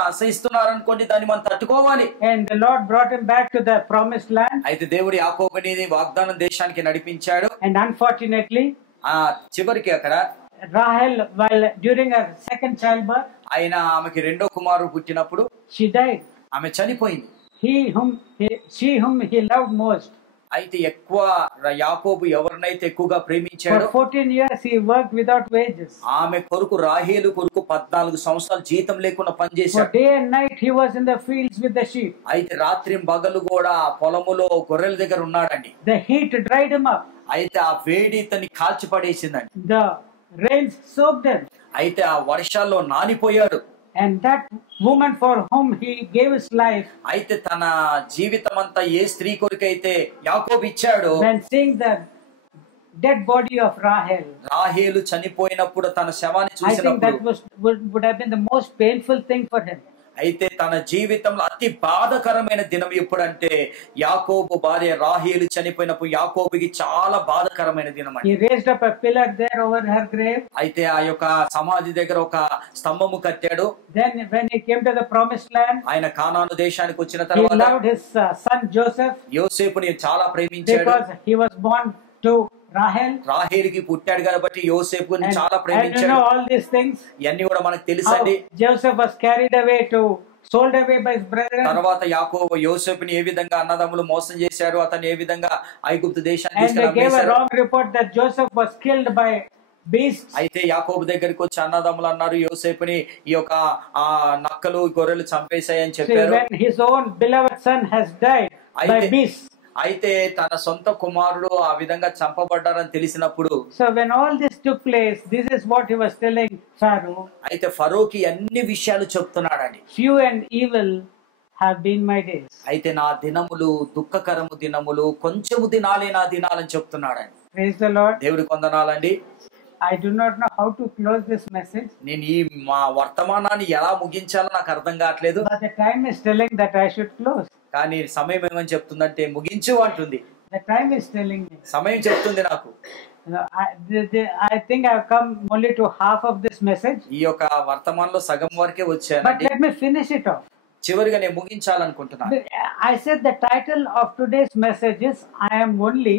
అసహిస్తున్నారు అనుకోండి, దాన్ని మనం తట్టుకోవాలి. And the Lord brought him back to the promised land. అయితే దేవుడు యాకోబుని వాగ్దాన దేశానికి నడిపించాడు. And unfortunately, చివరికి అక్కడ Rahel, while during her second childbirth, ఆయన ఆమెకి రెండో కుమారుడు పుట్టినప్పుడు she died. ఆమె చనిపోయింది. She whom he loved most. అయితే ఎక్కువ యాకోబు ఎవరినైతే ఎక్కువగా ప్రేమించాడు, for 14 years he worked without wages. ఆమె కొరకు రాహేలు కొరకు 14 సంవత్సరాలు జీతం లేకుండా పనిచేశాడు. For day and night he was in the fields with the sheep. అయితే రాత్రి పగలు కూడా పొలములో గొర్రెల దగ్గర ఉన్నాడండి. The heat dried him up. అయితే ఆ వేడి ఇతన్ని కాల్చి పడేసిందండి. The rains soaked him. అయితే ఆ వర్షాల్లో నానిపోయాడు. And that woman for whom he gave his life, అయితే తన జీవితం అంతా ఏ స్త్రీ కొరకైతే యాకోబు ఇచ్చాడు, when seeing the dead body of Rahel, రాహేలు చనిపోయినప్పుడు తన శవాన్ని I think that చూసినప్పుడు would have been the most painful thing for him. అయితే తన జీవితంలో అతి బాధకరమైన దినం ఎప్పుడంటే యాకోబు భార్య రాహేలు చనిపోయినప్పుడు యాకోబుకి చాలా బాధకరమైన దినం అండి. He raised up a pillar there over her grave. అయితే ఆ యొక్క సమాధి దగ్గర ఒక స్తంభము కట్టాడు. Then when he came to the promised land, ఆయన కానాను దేశానికి వచ్చిన he తర్వాత loved his son Joseph యోసేపుని చాలా ప్రేమించాడు. because he was born to Rahel. రాహేలుకి పుట్టాడు కాబట్టి యోసేపుని చాలా And you ప్రేమించాడు. know all these things. ఇవన్నీ కూడా మనకు How తెలుసండి. Joseph was carried away sold away by his brethren. తర్వాత యాకోబు యోసేపుని ఏ విధంగా అన్నదమ్ములు మోసం చేశారు, అతను ఏ విధంగా ఐగుప్తు దేశానికి And they gave a తీసుకెళ్లారు. wrong report that Joseph was killed by beasts. అయితే యాకోబు దగ్గరికి వచ్చి అన్నదమ్ములు అన్నారు యోసేపుని ఈ యొక్క ఆ నక్కలు గొర్రెలు చంపేశాయని See, చెప్పారు. when his own beloved son has died by beasts. అయితే తన సొంత కుమారుడు ఆ విధంగా చంపబడ్డారని తెలిసినప్పుడు, So when all this took place, this is what he was telling Pharaoh. అయితే ఫరోకి అన్ని విషయాలు చెప్తున్నాడండి. Few and evil have been my days. అయితే నా దినములు దుఃఖకరము దినములు, కొంచెము దినాలే నా దినాలని చెప్తున్నాడండి. Praise the Lord. దేవుడికి వందనాలండి. I do not know how to close this message, నేను ఈ మా వర్తమానాన్ని ఎలా ముగించాలో నాకు అర్థం కావట్లేదు. but the time is telling that I should close. కానీ సమయం ఏమని చెప్తుందంటే ముగించు అంటుంది. The time is telling me. సమయం చెప్తుంది నాకు. I think I have come only to half of this message. ఈ యొక్క వర్తమానంలో సగం వరకే But వచ్చానండి. let me finish it off. చివరిగా నేను ముగించాలనుకుంటున్నాను. I said the title of today's message is I am only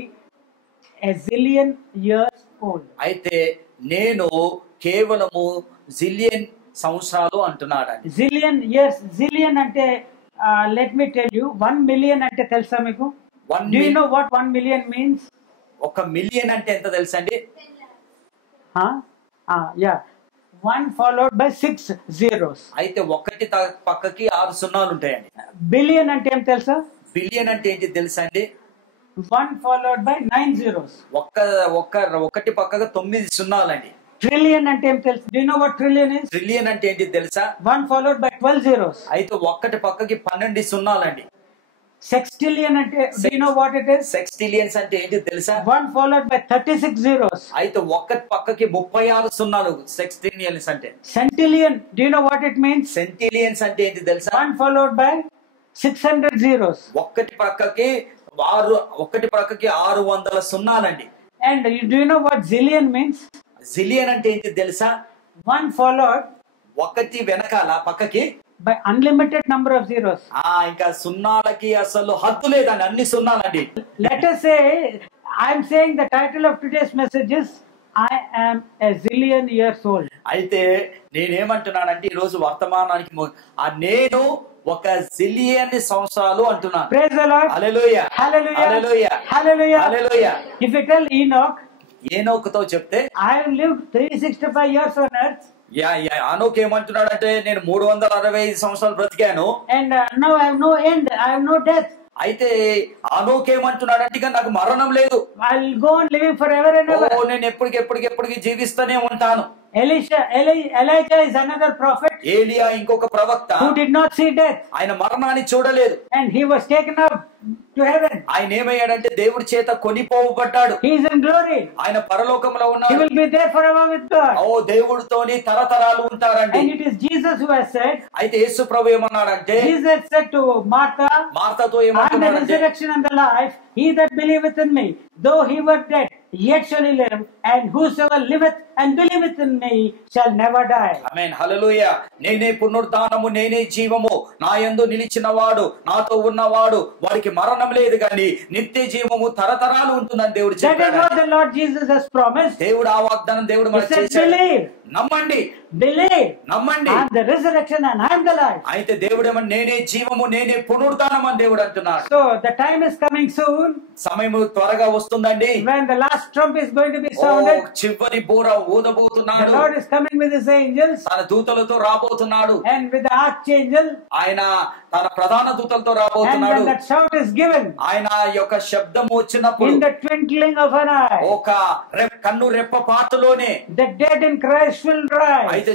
a zillion years old. అయితే నేను కేవలము జిలియన్ సంవత్సరాలు అంటున్నాడండి. Zillion years. Zillion ante let me tell you, 1 million ante telsa meeku? Do you know what 1 million means? 1 million అంటే ఎంత తెలుసండి? Yeah. 1 followed by 6 zeros. అయితే ఒకటి పక్కకి 6 సున్నాలు ఉంటాయండి. Billion ante em telsa? Billion అంటే ఏంటి తెలుసా అండి? 1 followed by 9 zeros. ఒకటి పక్కగా 9 సున్నాలండి. Trillion ante em telsa? Do you know what trillion is? Trillion అంటే ఏంటి తెలుసా? 1 followed by 12 zeros. అయితే ఒకటి పక్కకి 12 సున్నాలండి. Sextillion ante, do you know what it is? సెక్స్టిలియన్స్ అంటే ఏంటి తెలుసా? 1 followed by 36 zeros. అయితే ఒకటి పక్కకి 36 సున్నాలు సెక్స్టిలియన్స్ అంటే. Centillion, do you know what it means? సెంటిలియన్స్ అంటే ఏంటి తెలుసా? 1 followed by 600 zeros. ఒకటి ప్రక్కకి 600 సున్నాలండి. And do you know what zillion means? Zillion అంటే ఏంటి తెలుసా? One followed ఒకటి వెనకాల పక్కకి by unlimited number of zeros. ఇంకా సున్నాలకి అసలు హద్దు లేదండి, అన్ని సున్నాలండి. Let us say, I'm saying the title of today's message is I am a zillion years old. అయితే నేనేమంటున్నానంటే ఈ రోజు వర్తమానానికి నేను ఒక జిలియన్ సంవత్సరాలు అంటున్నాను. Praise the Lord. Hallelujah, Hallelujah. Hallelujah, Hallelujah. Hallelujah. If you tell Enoch, ఏనోకుతో చెప్తే I have lived 365 years on earth. Anouk ఏమంటున్నాడంటే నేను 365 సంవత్సరాలు బ్రతికాను. And now I have no end. I have no death. అయితే అనోక్ ఏమంటున్నాడంటే ఇక నాకు మరణం లేదు. I'll go on living forever and ever. నేను ఎప్పటికి జీవిస్తూనే ఉంటాను. Elijah is another prophet. ఏలియా ఇంకొక ప్రవక్త. Who did not see death. ఆయన మరణాన్ని చూడలేదు. And he was taken up to heaven. ఆయన ఏమయ్యాడంటే దేవుడి చేత కొనిపోబడ్డాడు. He is in glory. ఆయన పరలోకంలో He ఉన్నాడు. will be there forever with God. దేవుడితోని తరతరాలు ఉంటారండి. And it is Jesus who has said. అయితే యేసు ప్రభు ఏమన్నాడంటే, Jesus said to Martha, మార్తాతో I am the ఏమన్నాడంటే, resurrection and the life. He that believeth in me, though he were dead, yet shall he live. And whosoever liveth and believeth in me shall never die. ఆమేన్, హల్లెలూయా. నేనే పునరుద్ధానము, నేనే జీవము. నా యందు నిలిచిన వాడు, నాతో ఉన్నవాడు, వాడికి మరణం లేదు కానీ నిత్య జీవము తరతరాలు ఉంటుందని దేవుడు That is చెప్పాడు. what the Lord Jesus has promised. దేవుడు ఆ వాగ్దానం దేవుడు He మనకు said, చేశాడు. believe. నమ్మండి, Believe. నమ్మండి. I am the resurrection and I am the life. అయితే దేవుడు ఏమన్నా నేనే జీవము, నేనే పునరుద్ధానం అని దేవుడు అంటున్నాడు. So the time is coming soon సమయము త్వరగా వస్తుందండి. when the last trump is going to be sounded. చివరి బూర The ఊదబోతున్నాడు. Lord is coming with his angels తన దూతలతో రాబోతున్నాడు. and with the archangel. ఆయన తన ప్రధాన దూతలతో And రాబోతున్నాడు. when that shout is given, ఆయన యొక్క శబ్దము వచ్చినప్పుడు in the twinkling of an eye, ఒక కన్ను రెప్ప పాటులోనే the dead in Christ will rise. అయితే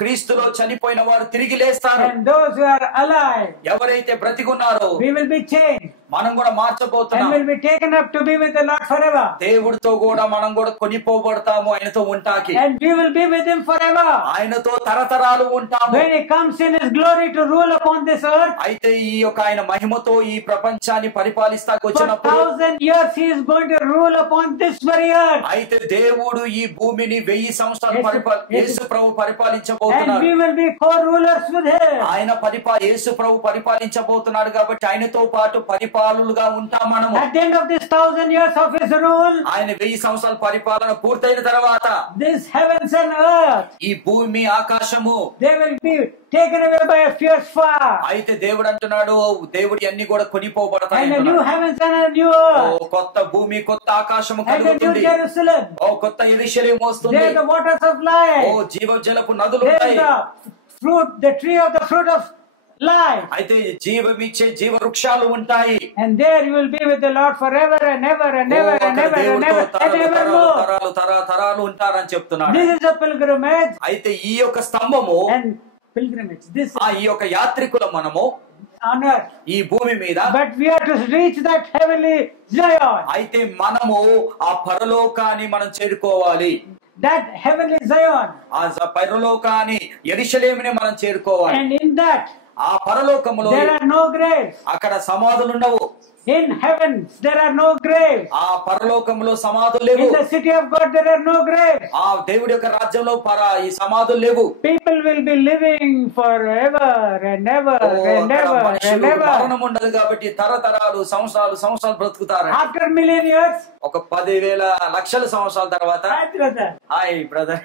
క్రీస్తులో చనిపోయిన వారు తిరిగి లేస్తారు. And those who are alive, ఎవరైతే బ్రతికున్నారో we will be changed మనం కూడా and మార్చబోతున్నాం. will be taken up to be with the Lord forever. దేవుడితో కూడా మనం కూడా కొనిపోబడతాము ఆయనతో ఉంటాకి. And we will be with him forever. ఆయనతో తరతరాలు ఉంటాము. When he comes in his glory to rule upon this earth, అయితే ఈ యొక్క ఆయన మహిమతో ఈ ప్రపంచాన్ని పరిపాలిస్తాకు for వచ్చినప్పుడు 1,000 years he is going to rule upon this very earth. అయితే దేవుడు ఈ భూమిని 1000 సంవత్సరాలు యేసు ప్రభు And పరిపాలించబోతున్నాడు. we will be co-rulers with him. ఆయన యేసు ప్రభు పరిపాలించబోతున్నాడు కాబట్టి ఆయనతో పాటు పరిపాలకులుగా ఉంటాం మనము. At the end of this 1,000 years of his rule, ఆయన 1000 సంవత్సరాల పరిపాలన పూర్తయిన తర్వాత this heavens and earth, ఈ భూమి ఆకాశము they will be taken away by a fierce fire. అయితే దేవుడు అంటున్నాడు దేవుడి అన్ని కూడా కొనిపోబడతాయి And a new అంటున్నాడు. heavens and a new oh earth. కొత్త భూమి కొత్త ఆకాశము And a new కలుగుతుంది. Jerusalem. ఓ కొత్త యెరూషలేము వస్తుంది. There the waters of oh life. జీవజలపు నదులు There ఉంటాయి. the tree of the fruit of life. అయితే జీవమిచ్చే జీవ వృక్షాలు ఉంటాయి. And there you will be with the Lord forever and ever and ever and ever and ever and evermore. తరాలు ఉంటారని చెప్తున్నాడు. This is a pilgrimage అయితే ఈ యొక్క స్తంభము and pilgrimage. This ఈ యొక్క యాత్రికుల మనము on earth. ఈ భూమి మీద. But we are to reach that heavenly Zion. అయితే మనము ఆ పరలోకాన్ని మనం చేరుకోవాలి. That heavenly Zion. ఆ పరలోకాన్ని యెరూషలేముని మనం చేరుకోవాలి. And in that ఆ పరలోకములో there are no graves. అక్కడ సమాధులు ఉండవు. In heavens there are no graves. ఆ పరలోకములో సమాధులు లేవు. In the city of God there are no graves. ఆ దేవుడి యొక్క రాజ్యంలో ఈ సమాధులు లేవు. People will be living forever and ever and ever and మనుషులకు ever. మరణం ఉండదు కాబట్టి తరతరాలు సంవత్సరాలు బ్రతుకుతారు. After million years, ఒక 10,000 లక్షల సంవత్సరాల తర్వాత hi brother. Hi brother.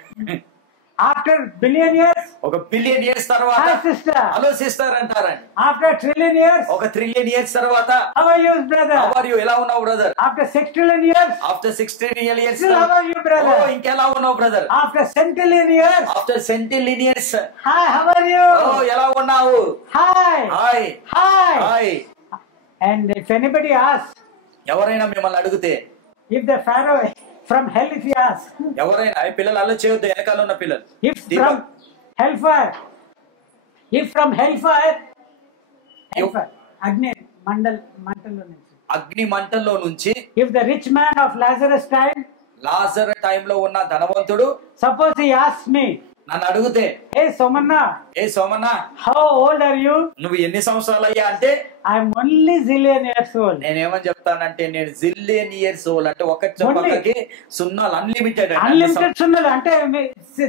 After billion years, ఒక బిలియన్ ఇయర్స్ తర్వాత hi sister. హలో సిస్టర్ అంటారండి. After trillion years, ఒక ట్రిలియన్ ఇయర్స్ తర్వాత how are you brother? How are you, ఎలా ఉన్నావు brother? After 6 trillion years, after 16 years still how are you brother? ఇంకెలా ఉన్నావు brother? After centillion years, after centillion years hi, how are you? ఎలా ఉన్నావు? Hi. Hi Hi. Hi. And if anybody asks, ఎవరైనా మిమ్మల్ని అడిగితే, if the Pharaoh from hell, if he asks, ఎవరైనా పిల్లలు అల్ల చేయొద్దు, వెనకాల ఉన్న పిల్లలు, if from hellfire, Agni మంటల్లో నుంచి, if the rich man of Lazarus time, Lazar టైంలో ఉన్న ధనవంతుడు, suppose he asks me, నన్ను అడిగితే, hey Somanna, A Somanna how old are you? నువ్వు ఎన్ని సంవత్సరాలు అయ్యా అంటే, I'm only zillion years old. నేనేమని చెప్తానంటే, నేను జిలియన్ ఇయర్స్ ఓల్డ్. అంటే ఒక పక్కకి సున్నాలు అన్లిమిటెడ్. అన్లిమిటెడ్ సున్నాలు అంటే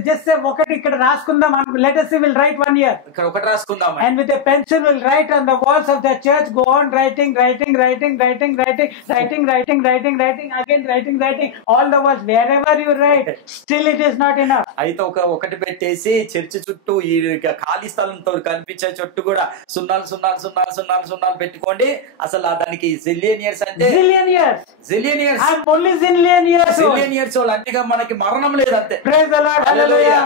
జస్ట్ ఒకటి ఇక్కడ రాసుకుందాం. let us say we'll write 1 year. ఇక్కడ ఒకటి రాసుకుందాం. And with a pencil we'll write on the walls of the church, go on writing, writing, writing, writing, writing, writing, writing, writing, writing, again writing, writing, all the walls, wherever you write, still it is not enough. అయితే ఒకటి పెట్టేసి church చుట్టూ ఈ ఖాళీ స్థలంతో కనిపించే చుట్టూ కూడా సున్నాలు సున్నాలు సున్నాలు సున్నాలు సున్నాలు పెట్టుకోండి. అసలు దానికి జిలియన్ ఇయర్స్ అంటే, Zillion years. Zillion years, I'm only zillion years old. Zillion years old. అంటే మనకి మరణం లేదు అంతే. Praise the Lord. Hallelujah.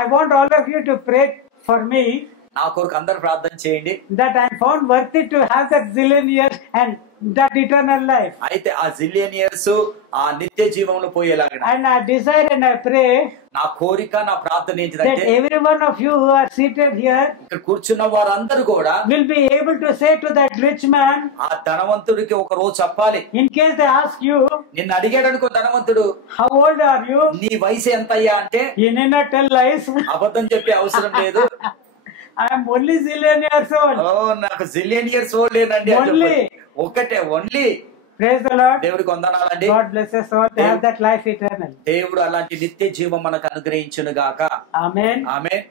I want all of you to pray for me నా కొరకు అందరు ప్రార్థన చేయండి, that I am found worthy to have that zillion years and that eternal life. అయితే ఆ జిలియన్ ఇయర్స్ ఆ నిత్య జీవంలో పోయేలాగా. And I desire and I pray నా కోరిక, నా ప్రార్థన that ఏంటిదంటే, every one of you who are seated here ఇక్కడ కూర్చున్న వారందరూ కూడా will be able to say to that rich man, ఆ ధనవంతుడికి ఒక రోజు చెప్పాలి. in case they ask you, నిన్ను అడిగాడు అనుకో ధనవంతుడు, how old are you? నీ వయసు ఎంత అయ్యా అంటే, You need not tell lies. అబద్ధం చెప్పే అవసరం లేదు. I am only zillion years old. ఓ నాకు జిలియన్ ఇయర్స్ ఓల్డ్ లేనండి అని Only. చెప్పు. ఒకటే, ఓన్లీ. Praise the Lord. దేవుడికి వందనాలండి. God bless us all to have that life eternal. దేవుడు అలాంటి నిత్య జీవం మనకు అనుగ్రహించును గాక. Amen. ఆమేన్, ఆమేన్.